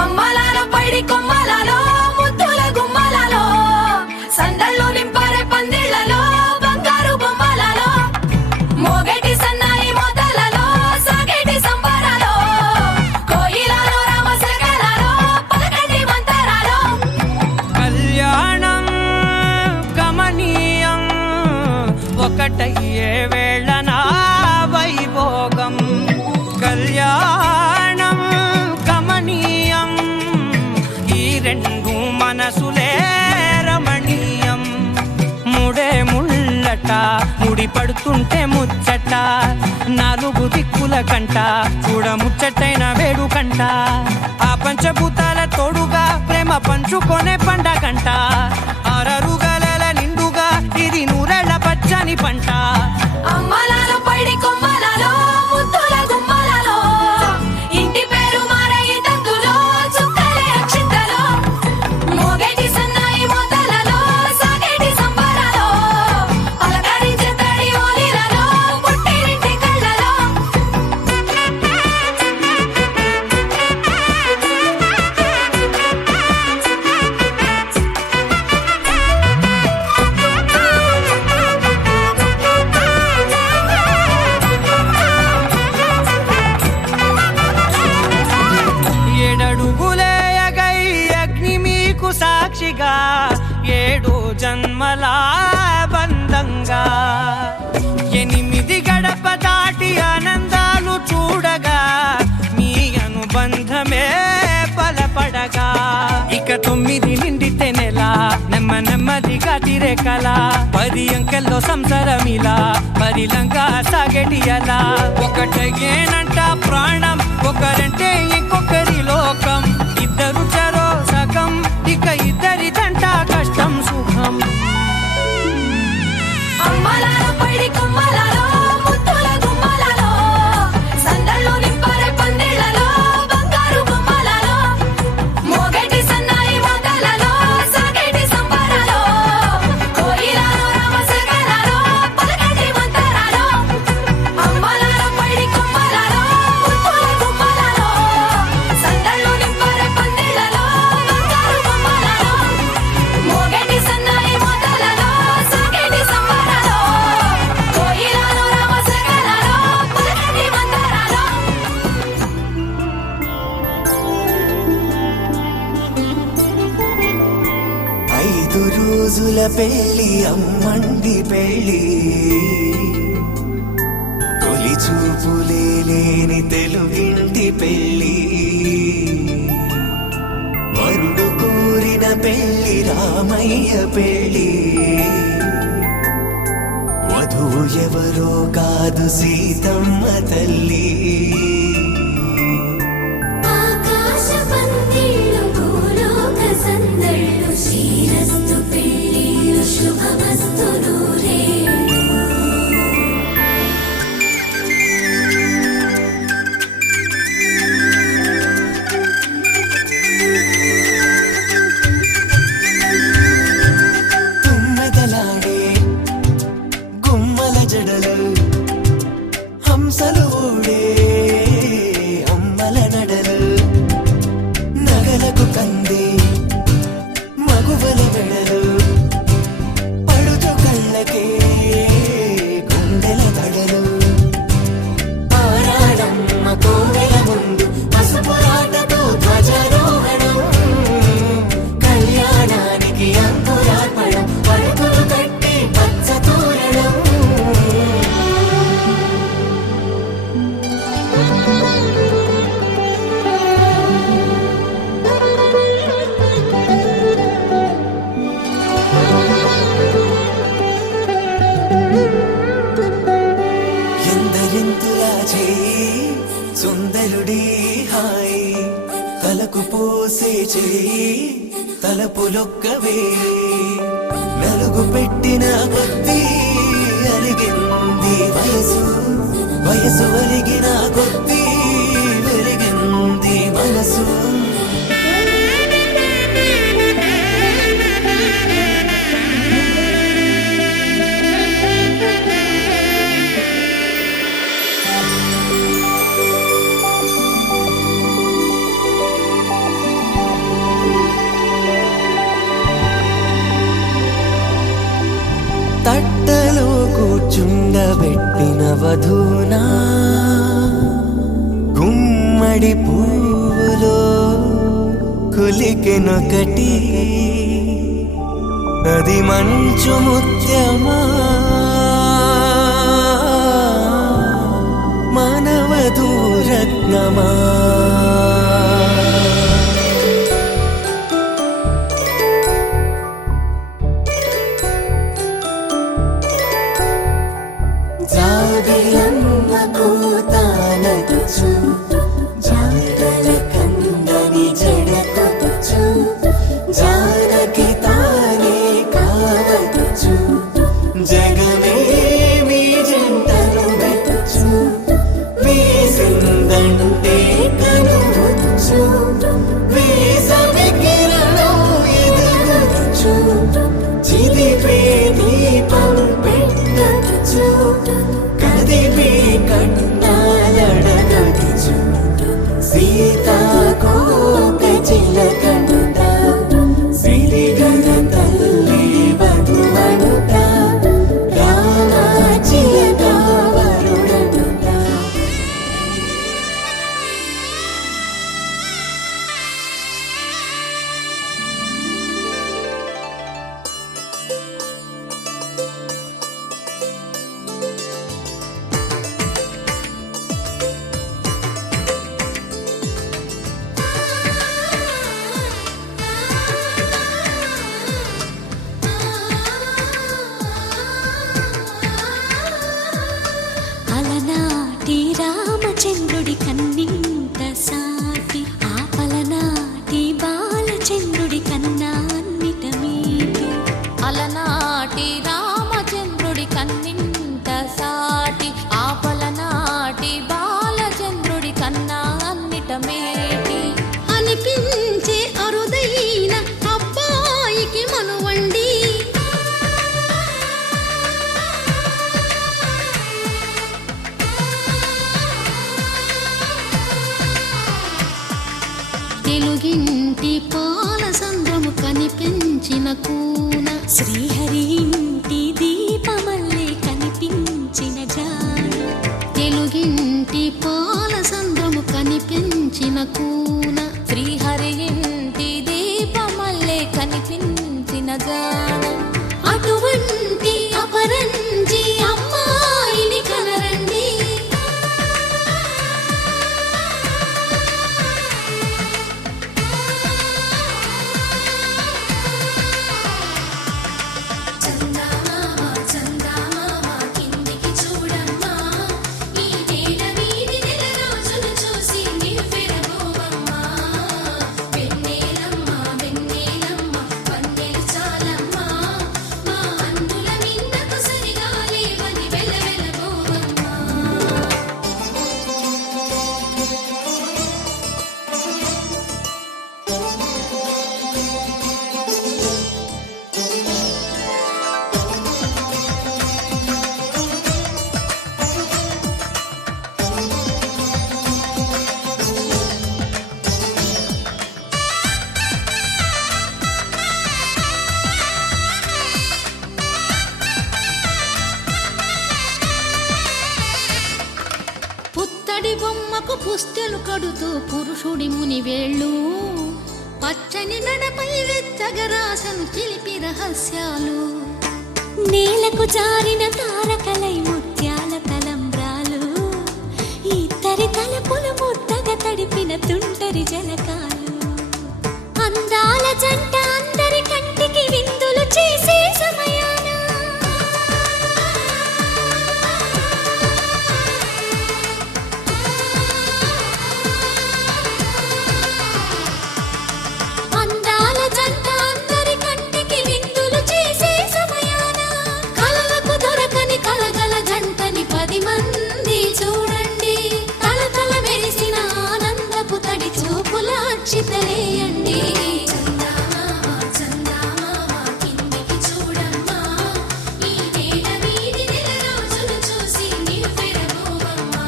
అమ్మలాలో పైడి కొమ్మలలో ముద్దుల గుమ్మలలో సందళ్ళు నింపారే పందిళ్లలో బంగారు బొమ్మలలో మోగేటి సన్నాయి మోతలలో సాగేటి సంబరాలో కోయిలలో రామసగలలో పలకటి మంతరాలో కళ్యాణం గమనీయం ఒకటయ్యే వేళనా వైభోగం కళ్యాణం గమనీయం ఈ 2 మనసులే రమణీయం ముడే ముళ్ళట ముడి పడుతుంటే ముచ్చట 4 దిక్కుల కంట చూడ ముచ్చటైన వేడుకంట ఆ పంచభూతాల తోడుగా ప్రేమ పంచుకొనే పండగంట అరరుగల నిండుగా ఇది 100 పచ్చని పంట అమ్మలాలో పైడి కొమ్మలలో ముద్దుల గుమ్మలలో ఇంటి పేరు మారయి తందులో చుక్కలే అక్షింతలో మోగేటి సన్నాయి మోతలలో సాగేటి సంబరాలో పలకరించే తడి ఓలిలలో పుట్టినింటి కళ్ళలో ఆనందంగా 7 జన్మల బంధంగా 8 గడప దాటి ఆనందాలు చూడగా మీ అనుబంధమే బలపడగా ఇక 9 నిండితే నెల నెమ్మదిగా తిరే కల 10 అంకెల్లో సంసారమిలా పరిలంగా సాగటియలా ఒకటేనంట ప్రాణం ఒకరంటే ఇంకొకరి లోకం ఇద్దరు చరో సగం ఇక ఇద్దరిదంట కష్టం సుఖం అమ్మలాలో పడి కొమ్మలాలో ముత్తుల గుమ్మలాలో సందళ్ళు నింపారే పందిళ్ళలో బంగారు బొమ్మలాలో మోగటి సన్నాయి మోతలలో సాగేటి సంబరాలో కోయిలాలో రామసగనాలో పలకటి మంతరాలో అమ్మలాలో పడి కొమ్మలాలో ముత్తుల గుమ్మలాలో సందళ్ళు నింపారే పందిళ్ళలో బంగారు బొమ్మలాలో మోగటి సన్నాయి మోతలలో సాగేటి సంబరాలో కోయిలాలో రామసగనాలో పలకటి మంతరాలో 5 రోజుల పెళ్లి అమ్మండి పెళ్లి తొలి చూపులే లేని తెలుగింటి పెళ్లి వరుడు కోరిన పెళ్లి రామయ్య పెళ్లి వధువు ఎవరో కాదు సీతమ్మ తల్లి ఆకాశ పందిళ్ళు భూలోక సందళ్ళు శ్రీరస్తు పెళ్ళిళ్ళు శుభమస్తు నూరేళ్ళు తుమ్మెదలాడే గుమ్మల జడలు హంసలు ఊడే అమ్మల నడలు నగలకు కంది మగువల వెడలు పడుచు కళ్ళకే గుండెల తడలు ఆరాడమ్మ కోవెల ముందు పసుపురాటతో ధ్వజారోహణం కళ్యాణానికి అంకురార్పణం పరుపులు కట్టి పచ్చ తోరణం ఎందరింతులా చేయి సుందరుడి హాయి తలకు పోసే చేయి తలపులొక్కవే నలుగు పెట్టిన కొద్దీ అరిగింది వయసు వయసు అరిగిన కొద్దీ వెలిగింది మనసు తట్టలో కూర్చుండబెట్టిన వధూనా గుమ్మడి పువ్వులో కులికెనొకటి అది మంచు ముత్యమా మానవధూరత్నమా జాబిలమ్మ కూతానదుచు జాడల కందని జడకొచ్చు జానకి తానే కావదుచు జగమే మీ జంటను వెతుచు వీసిందంటే కనువచ్చు వీసవి కిరణం ఎదుగుచు చిదిపే దీపం పెట్టచ్చు కదిపే కన్నాలడగచ్చు సీతాకోక చిలకనుట సిరిగన తల్లి వధువనుట రామ చిలక వరుడనుట తెలుగింటి పాల సంద్రము కనిపించిన కూన శ్రీహరి ఇంటి దీపమల్లే కనిపించిన జాన తెలుగింటి పాల సంద్రము కనిపించిన కూన శ్రీహరి ఇంటి దీపమల్లే కనిపించిన జాన అటువంటి అపరంజి అమ్మాయిని కనరండి చందమామ చందమామ కిందికి చూడమ్మా ఈ నేల వీధి నెల రోజులు చూసి నివ్వెరబోవమ్మా వెన్నెలమ్మ వెన్నెలమ్మ వన్నెలు చాలమ్మా మా అందుల మిన్నకు సరిగా లేవని వెలవెలబోవమ్మా పుత్తడి బొమ్మకు పుస్తెలు కడుతూ పురుషుడి ముని వేళ్ళు పచ్చని మెడపై వెచ్చగరాసను చిలిపి రహస్యాలు నేలకు జారిన తారకలై ముత్యాల తలంబ్రాలు ఇద్దరి తలపులు ముద్దగా తడిపిన తుంటరి జలకాలు అందాల జంట అందరి కంటికి విందులు చేసే సమయాన అందాల జంట అందరి కంటికి విందులు చేసే సమయాన కలలకు దొరకని కలగల జంటని 10 మంది చూడండి తలతల మెరిసిన ఆనందపు తడి చూపుల అచ్చితలేయండి చందమామ చందమామ కిందికి చూడమ్మా ఈ నేల వీధి నెల రోజులు చూసి నివ్వెరబోవమ్మా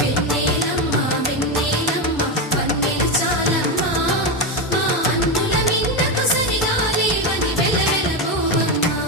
వెన్నెలమ్మ వెన్నెలమ్మ వన్నెలు చాలమ్మా మా అందుల మిన్నకు సరిగా లేవని వెలవెలబోవమ్మా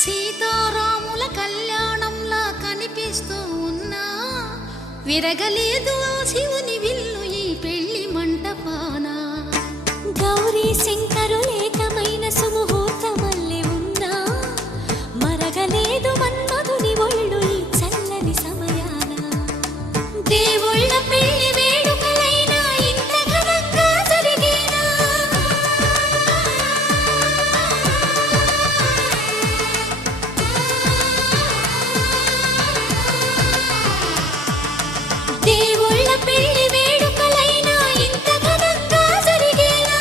సీతారాముల కళ్యాణంలా కనిపిస్తూ ఉన్నా విరగలేదు ఆ శివుని విల్లు ఈ పెళ్లి మంటపాన గౌరీ శంకరులేకమైన సుముహూర్తమల్లె ఉన్నా మరగలేదు మన్మధుని ఒళ్ళు ఈ చల్లని సమయాన దేవుళ్ళ పెళ్లి వేడుకలైనా ఇంత ఘనంగా జరిగేనా దేవుళ్ళ పెళ్లి వేడుకలైనా ఇంత ఘనంగా జరిగేనా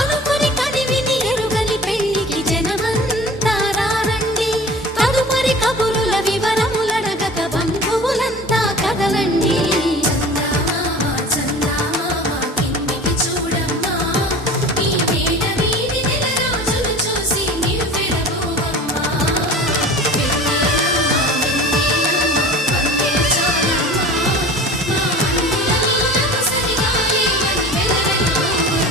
అనుకుని కదివిని ఎరుగని పెళ్లికి జనమంతా రారండి తదుపరి కబురుల వివరములడగక బంధువులంతా కదలండి చందమామ చందమామ కిందికి చూడమ్మా ఈ నేల వీధి నెల రోజులు చూసి నివ్వెరబోవమ్మా వెన్నెలమ్మ వెన్నెలమ్మ వన్నెలు చాలమ్మా మా అందుల మిన్నకు సరిగా లేవని వెలవెలబోవమ్మా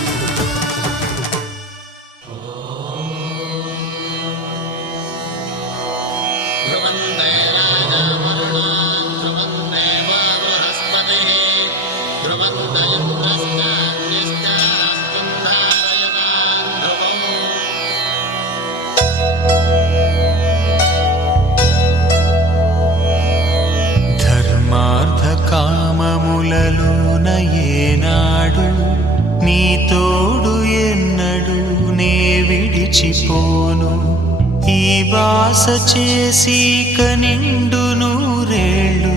ధర్మార్థ కామములలోన ఏనాడు నీ తోడు ఎన్నడు నే విడిచిపోను ఈ వాస చేసి కనిండు నూరేళ్ళు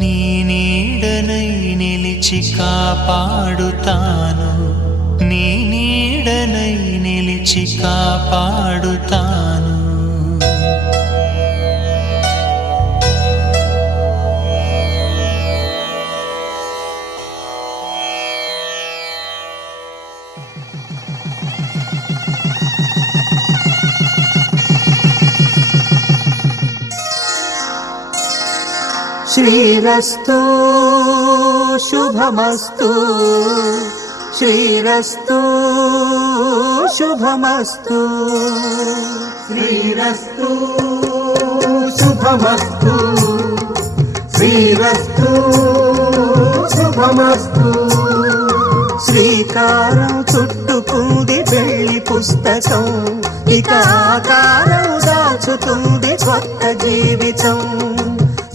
నీ నీడనై నిలిచి కాపాడుతాను నీ నీడనై నిలిచి నిలిచి కాపాడుతాను. శ్రీరస్తు శుభమస్తు, శ్రీరస్తు శుభమస్తు, శ్రీరస్తు శుభమస్తు, శ్రీరస్తు శుభమస్తు. శ్రీకారం చుట్టుకుంది వెళ్ళి పుస్తకం, ఇక ఆకారం దాచుతుంది కొత్త జీవితం.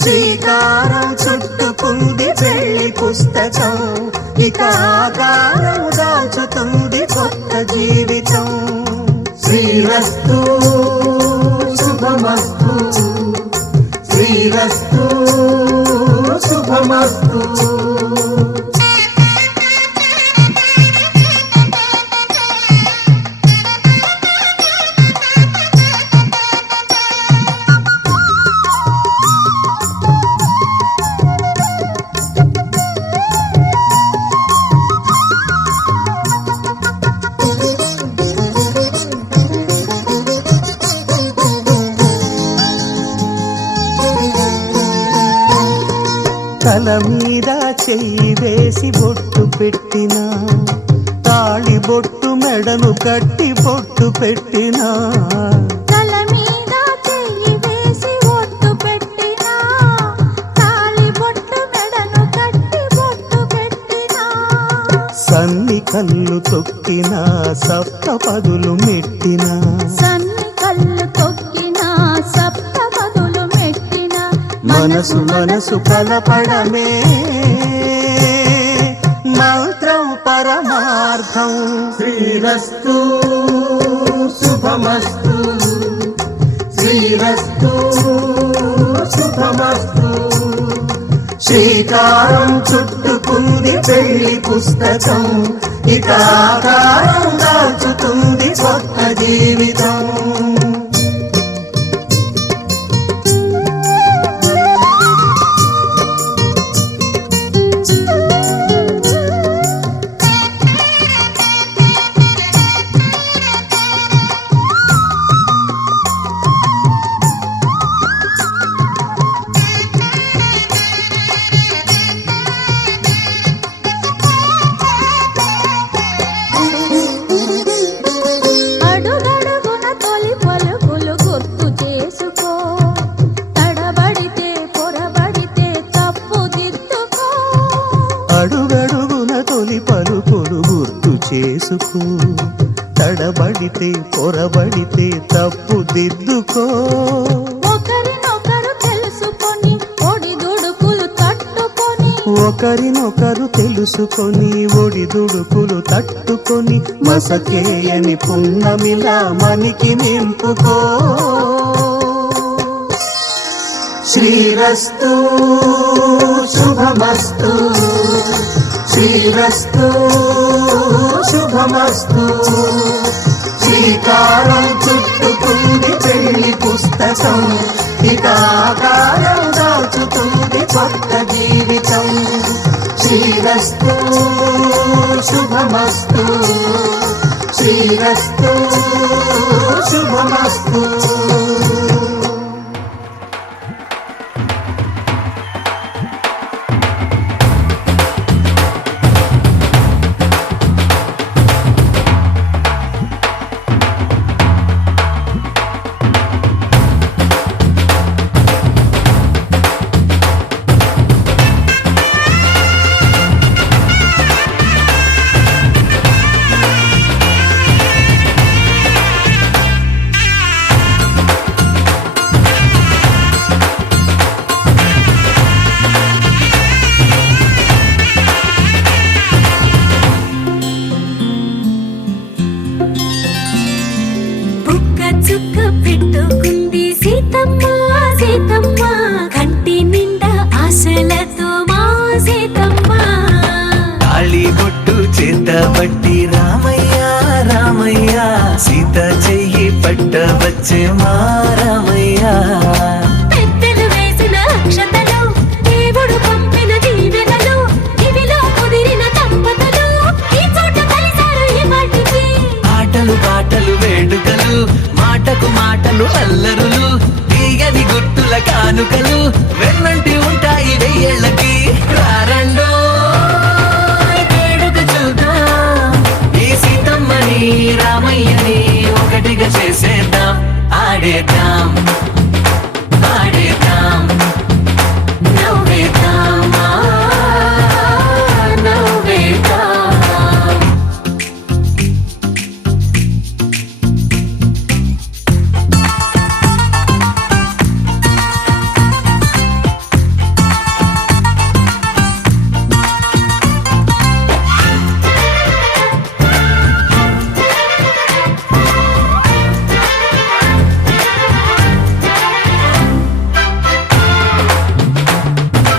శ్రీకారం చుట్టుకుంది వెళ్ళి పుస్తకం, ఇక ఆకారం దాచుతుంది కొత్త జీవితం. శ్రీరస్తు శుభమస్తు, శ్రీరస్తు శుభమస్తు. తల మీద చెయ్యి వేసి బొట్టు పెట్టినా, తాళి బొట్టు మెడను కట్టి బొట్టు పెట్టినా, తల మీద చెయ్యి వేసి బొట్టు పెట్టినా, తాళి బొట్టు మెడను కట్టి బొట్టు పెట్టినా, సన్ని కళ్ళు తొక్కినా సప్త పదులు మెట్టినా, సన్ని కళ్ళు తొక్కినా సప్త పదులు మెట్టినా, మనసు మనసు కలపడమే మంత్రం పరమార్థం. శ్రీరస్తు శుభమస్తు, శ్రీరస్తు శుభమస్తు. శ్రీకారం చుట్టుకుంది పెళ్లి పుస్తకం, ఇక ఆకారం దాచుతుంది కొత్త జీవితం. అడుగడుగున తొలి పలుకులు గుర్తు చేసుకో, తడబడితే పొరబడితే తప్పు దిద్దుకో. అడుగడుగున తొలి పలుకులు గుర్తు చేసుకో, తడబడితే పొరబడితే తప్పు దిద్దుకో. ఒకరినొకరు తెలుసుకొని ఒడిదుడుకులు తట్టుకొని, ఒకరినొకరు తెలుసుకొని ఒడిదుడుకులు తట్టుకొని, మసకేయని పున్నమిలా మనికి నింపుకో. శ్రీరస్తు శుభమస్తు, శ్రీరస్తు శుభమస్తు. శ్రీకారం చుట్టుకుంది పెళ్లి పుస్తకం, ఇక ఆకారం దాచుతుంది కొత్త జీవితం. శ్రీరస్తు శుభమస్తు, శ్రీరస్తు శుభమస్తు. చుక్క పెట్టుకుంది సీతమ్మ సీతమ్మ, కంటి నిండా ఆశలతో మా సీతమ్మ. తాళి బొట్టు చేత బట్టి రామయ్య రామయ్య, సీత వచ్చే మారమయ్యా పెద్దలు వేసిన అక్షతలు దేవుడు పంపిన దీవెనలు ఇవిలో కుదిరిన దంపతులు ఈ చోట కలిసారు ఈ వాటికి ఆటలు పాటలు వేడుకలు మాటకు మాటలు అల్లరులు తీయని గుర్తుల కానుకలు వెన్నంటి ఉంటాయి వెయ్యేళ్ళకి రారండో వేడుక చూద్దాం ఈ సీతమ్మని రామయ్యని ఒకటిగా చేసేద్దాం ఆడేద్దాం ఆడేద్దాం నవ్వేద్దాం నవ్వేద్దాం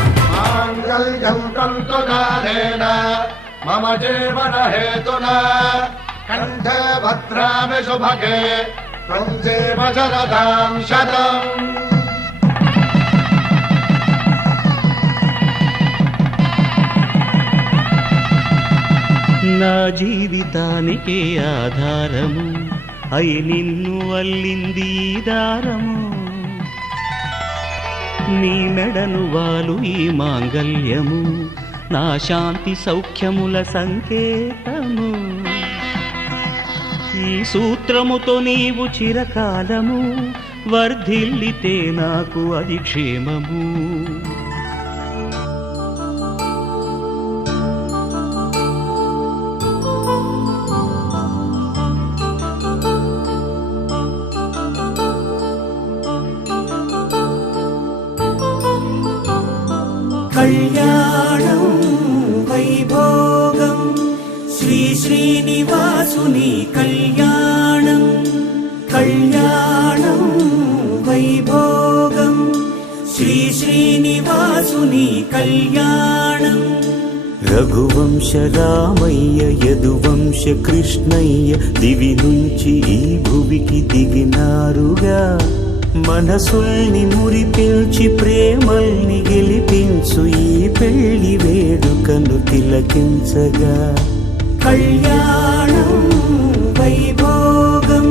माङ्गल्यं तन्तुकारेण मम जीवनहेतुना कण्ठे भद्रामि शुभगे त्वं जीव शरदां शतम् నా జీవితానికి ఆధారము అయి నిన్ను అల్లింది ఈ దారము నీ మెడను వాలు ఈ మాంగల్యము నా శాంతి సౌఖ్యముల సంకేతము ఈ సూత్రముతో నీవు చిరకాలము వర్ధిల్లితే నాకు అది క్షేమము కళ్యాణం వైభోగం శ్రీ శ్రీనివాసుని కళ్యాణం కళ్యాణం వైభోగం శ్రీ శ్రీనివాసుని కళ్యాణం రఘువంశ రామయ్య యదువంశ కృష్ణయ్య దివి నుంచి ఈ భువికి దిగినారుగా మనసుల్ని మురిపించి ప్రేమల్ని గెలిపించు ఈ పెళ్లి వేడుకను తిలకించగా కళ్యాణం వైభోగం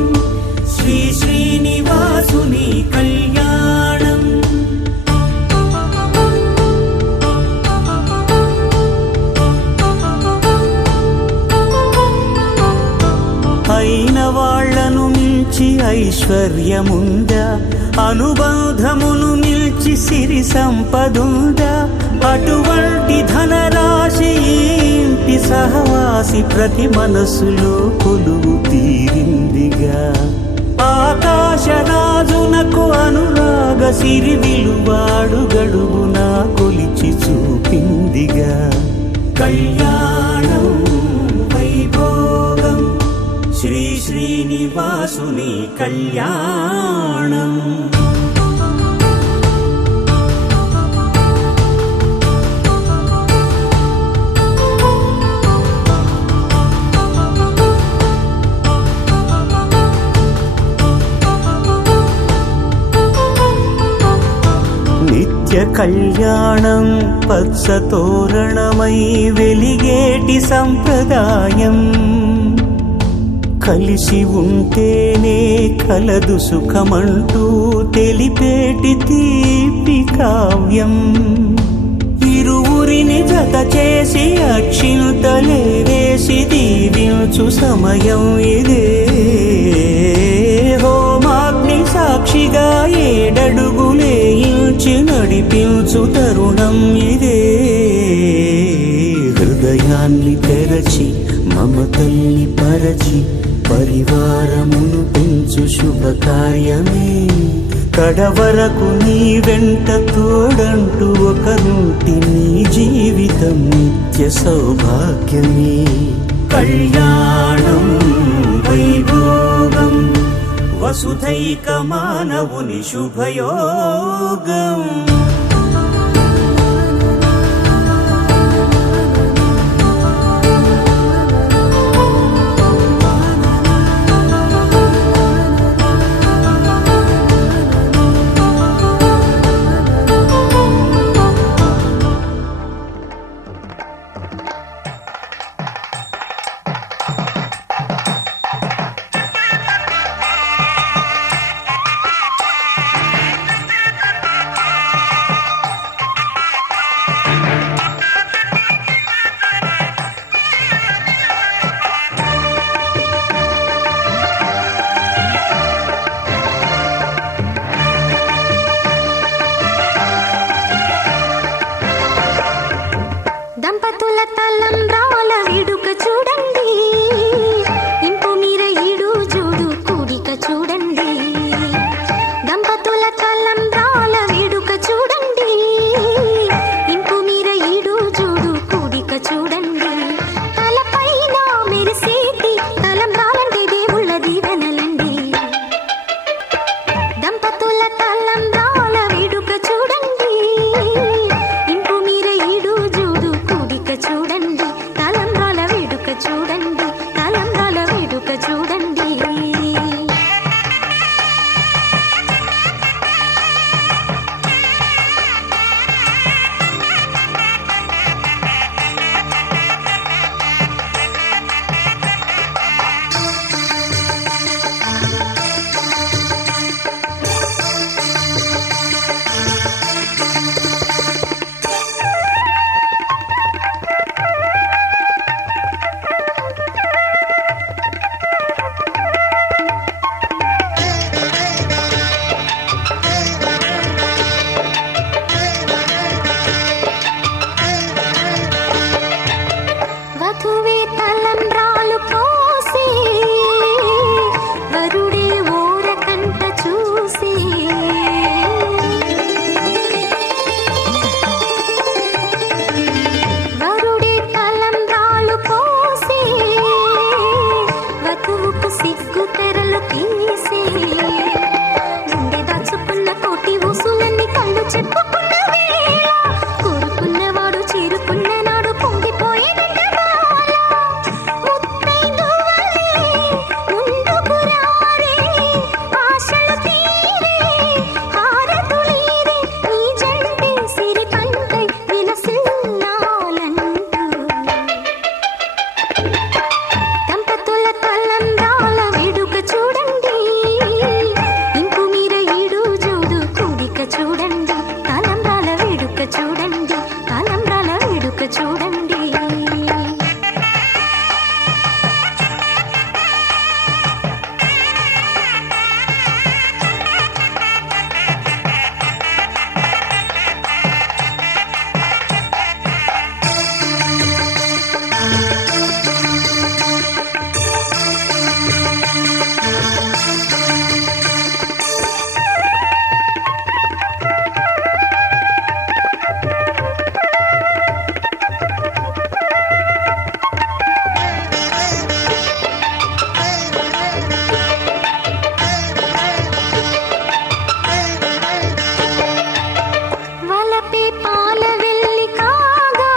శ్రీ శ్రీనివాసుని కళ్యాణం అయిన వాళ్లను మించి ఐశ్వర్యముందా అనుబంధమును మిల్చి సిరి సంపదుందా అటువంటి ధనరాశి ఈ ఇంటి సహవాసి ప్రతి మనసులో కొలువు తీరిందిగా ఆకాశరాజునకు అనురాగ సిరి విలువాడు గడువునా కొలిచి చూపిందిగా కళ్యాణం వైభోగం శ్రీ శ్రీనివాసుని కళ్యాణం నిత్య కళ్యాణం పచ్చ తోరణమై వెలిగేటి సంప్రదాయం కలిసి ఉంటేనే కలదు సుఖమంటూ తెలిపేటి తీపి కావ్యం ఇరువురిని జత చేసి అక్షింతలే వేసి దీవించు సమయం ఇదే హోమాగ్ని సాక్షిగా ఏడడుగులే ఇంచి నడిపించు తరుణం ఇదే హృదయాన్ని తెరచి మమతల్ని పరచి పరివారమును పెంచు శుభకార్యమే కడవరకు నీ వెంట తోడంటూ ఒకరుంటి నీ జీవితం నిత్య సౌభాగ్యమే కళ్యాణం వైభోగం వసుధైక మానవుని శుభయోగం తీసే గుండె దాచుకున్న కోటి ఊసులన్నీ కళ్ళు చెప్పుకున్న వేళ కోరుకున్నవాడు చేరుకున్న నాడు పొంగిపోయేదంట బాల ముత్తైదువలే ముందుకు రారే ఆశలు తీరే హారతులీరే నీ జంటే సిరి పంటై విలసిల్లాలంటూ దంపతుల తలంబ్రాల వేడుక చూడండి ఇంకు మీర ఈడు జోడు కూడిక చూడండి తలంబ్రాల వేడుక చూడండి తలంబ్రాల వేడుక చూడండి వలపే పాల వెల్లి కాగా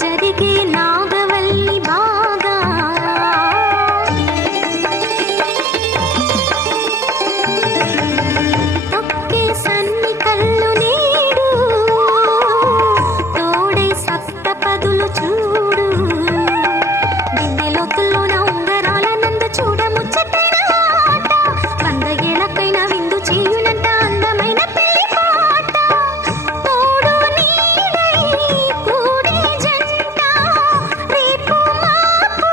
జరిగే నాగవల్లి బాగా తొక్కే సన్ని కళ్ళు నీడు తోడై సప్త పదులు చూడు బిందెలోతుల్లోన ఉంగరాల నందు చూడ ముచ్చటైన ఆట 100 ఏళ్లకైనా విందు చేయునంట అందమైన పెళ్లి పాట తోడు నీడై కూడే జంట రేపు మాపు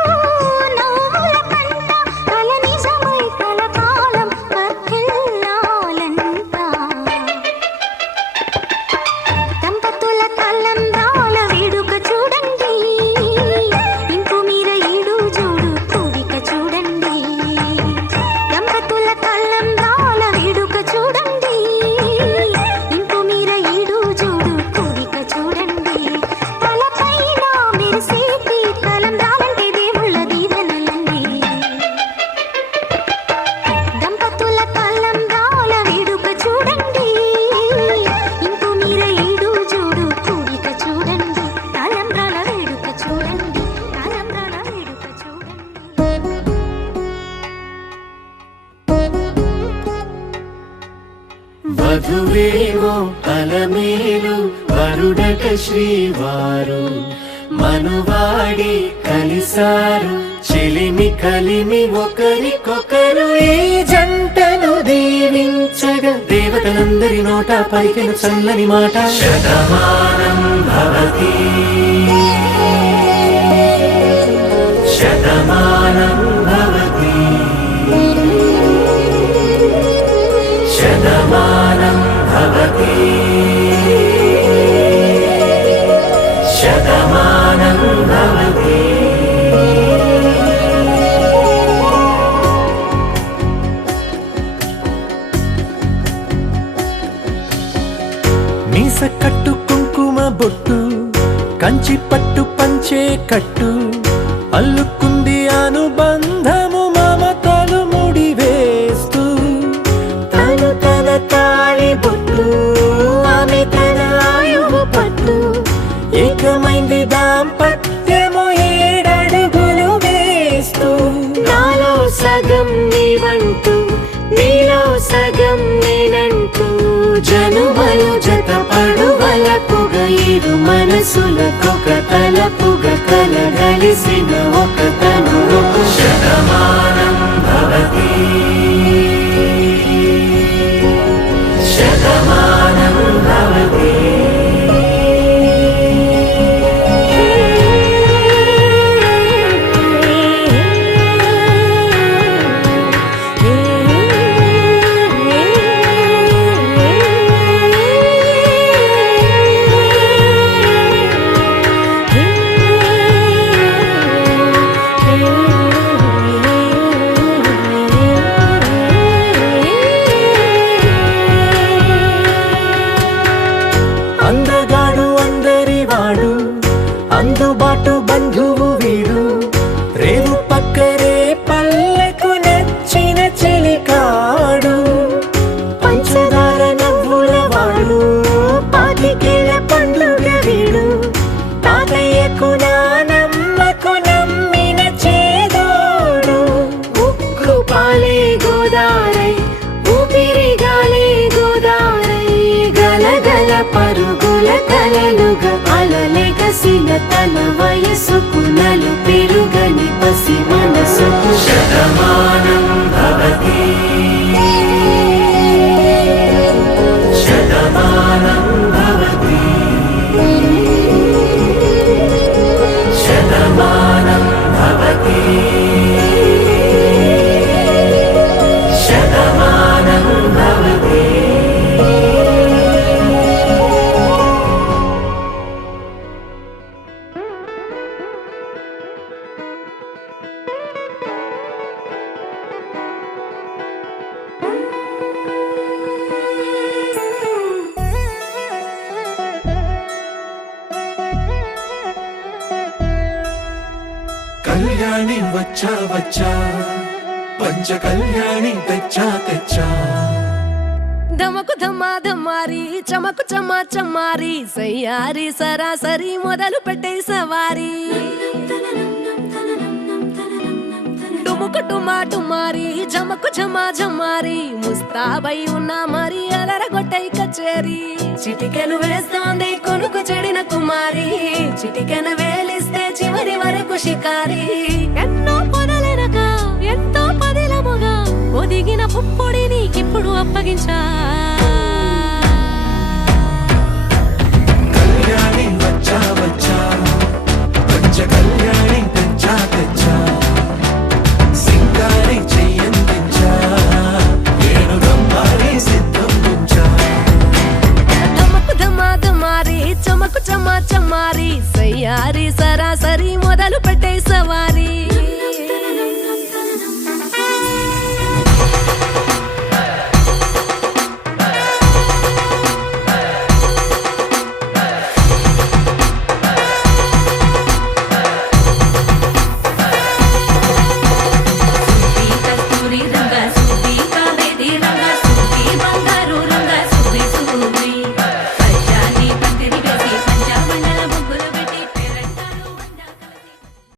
నవ్వుల పంట కల నిజమై కలకాలం వర్ధిల్లాలంట దంపతుల తలంబ్రాల వేడుక చూడండి ఇంకు మీర ఈడు జోడు కూడిక చూడండి దంపతుల తలంబ్రాల వేడుక చూడండి ఇంకు మీర ఈడు జోడు కూడిక చూడండి తలపైన మెరిసేటి తలంబ్రాలంటే దేవుళ్ళ దీవెనలండి దంపతుల తలంబ్రాల వేడుక చూడండి ఇంకు మీర ఈడు జోడు కూడిక చూడండి తలంబ్రాల వేడుక చూడండి తలంబ్రాల వేడుక చూడండి వధువేమో అలమేలు వరుడట శ్రీవారు మనువాడి కలిసారు చెలిమి కలిమి ఒకరికొకరు ఈ జంటను దీవించగా దేవతలందరి నోట పలికిన చల్లని మాట శతమానం భవతి శతమానం భవతి శతమానం భవతి శతమానం భవతి మీస కట్టు కుంకుమ బొట్టు కంచి పట్టు పంచే కట్టు అల్లుకుంది అనుబంధము మమతలు ముడివేస్తూ తను తన తాళి బొట్టు ఆమె తన ఆయువు పట్టు ఏకమైంది దాంపత్యము 7 అడుగులు వేస్తూ నాలో సగం నీవంటూ నీలో సగం నేనంటూ జనుమలు జత పడువలపుగ ఇరు మనసులకొక తలపుగ కలగలిసిన ఒక తను శతమానం భవతి శతమానం భవతి తలలుగా అలలెగసిన తన వయసుకు నలు పెరుగని పసి మనసుకు శతమానం భవతి శతమానం భవతి శతమానం భవతి శతమానం భవతి. కళ్యాణి వచ్చా వచ్చా పంచ కళ్యాణి తెచ్చా తెచ్చా ధమకు ధమ్మా ధమ్మారి చమకు చమ్మా చమ్మారి సయ్యారి సరాసరి మొదలు పెట్టే సవారి డుముకు డుమా డుమారి జమకు ఝమా ఝమారి ముస్తాబై ఉన్నా మరి అలరగొట్టై కచేరి చిటికెను వేస్తోంది కొనుకు చెడిన కుమారి చిటికెను వేలిస్తే చివరి వరకు షికారి ఎన్నో పొదలెనక ఎంతో పదిలముగా ఒదిగిన పుప్పొడి నీకిప్పుడు అప్పగించా కళ్యాణి వచ్చా వచ్చా పంచ కళ్యాణి తెచ్చా తెచ్చా సింగారి చెయ్యందించా ఏడుగమ్మారి సిద్ధం ఉంచా ధమకు ధమా ధమారి చమకు చమ్మా చమ్మారి సయ్యారి సరాసరి మొదలు పెట్టే సవారి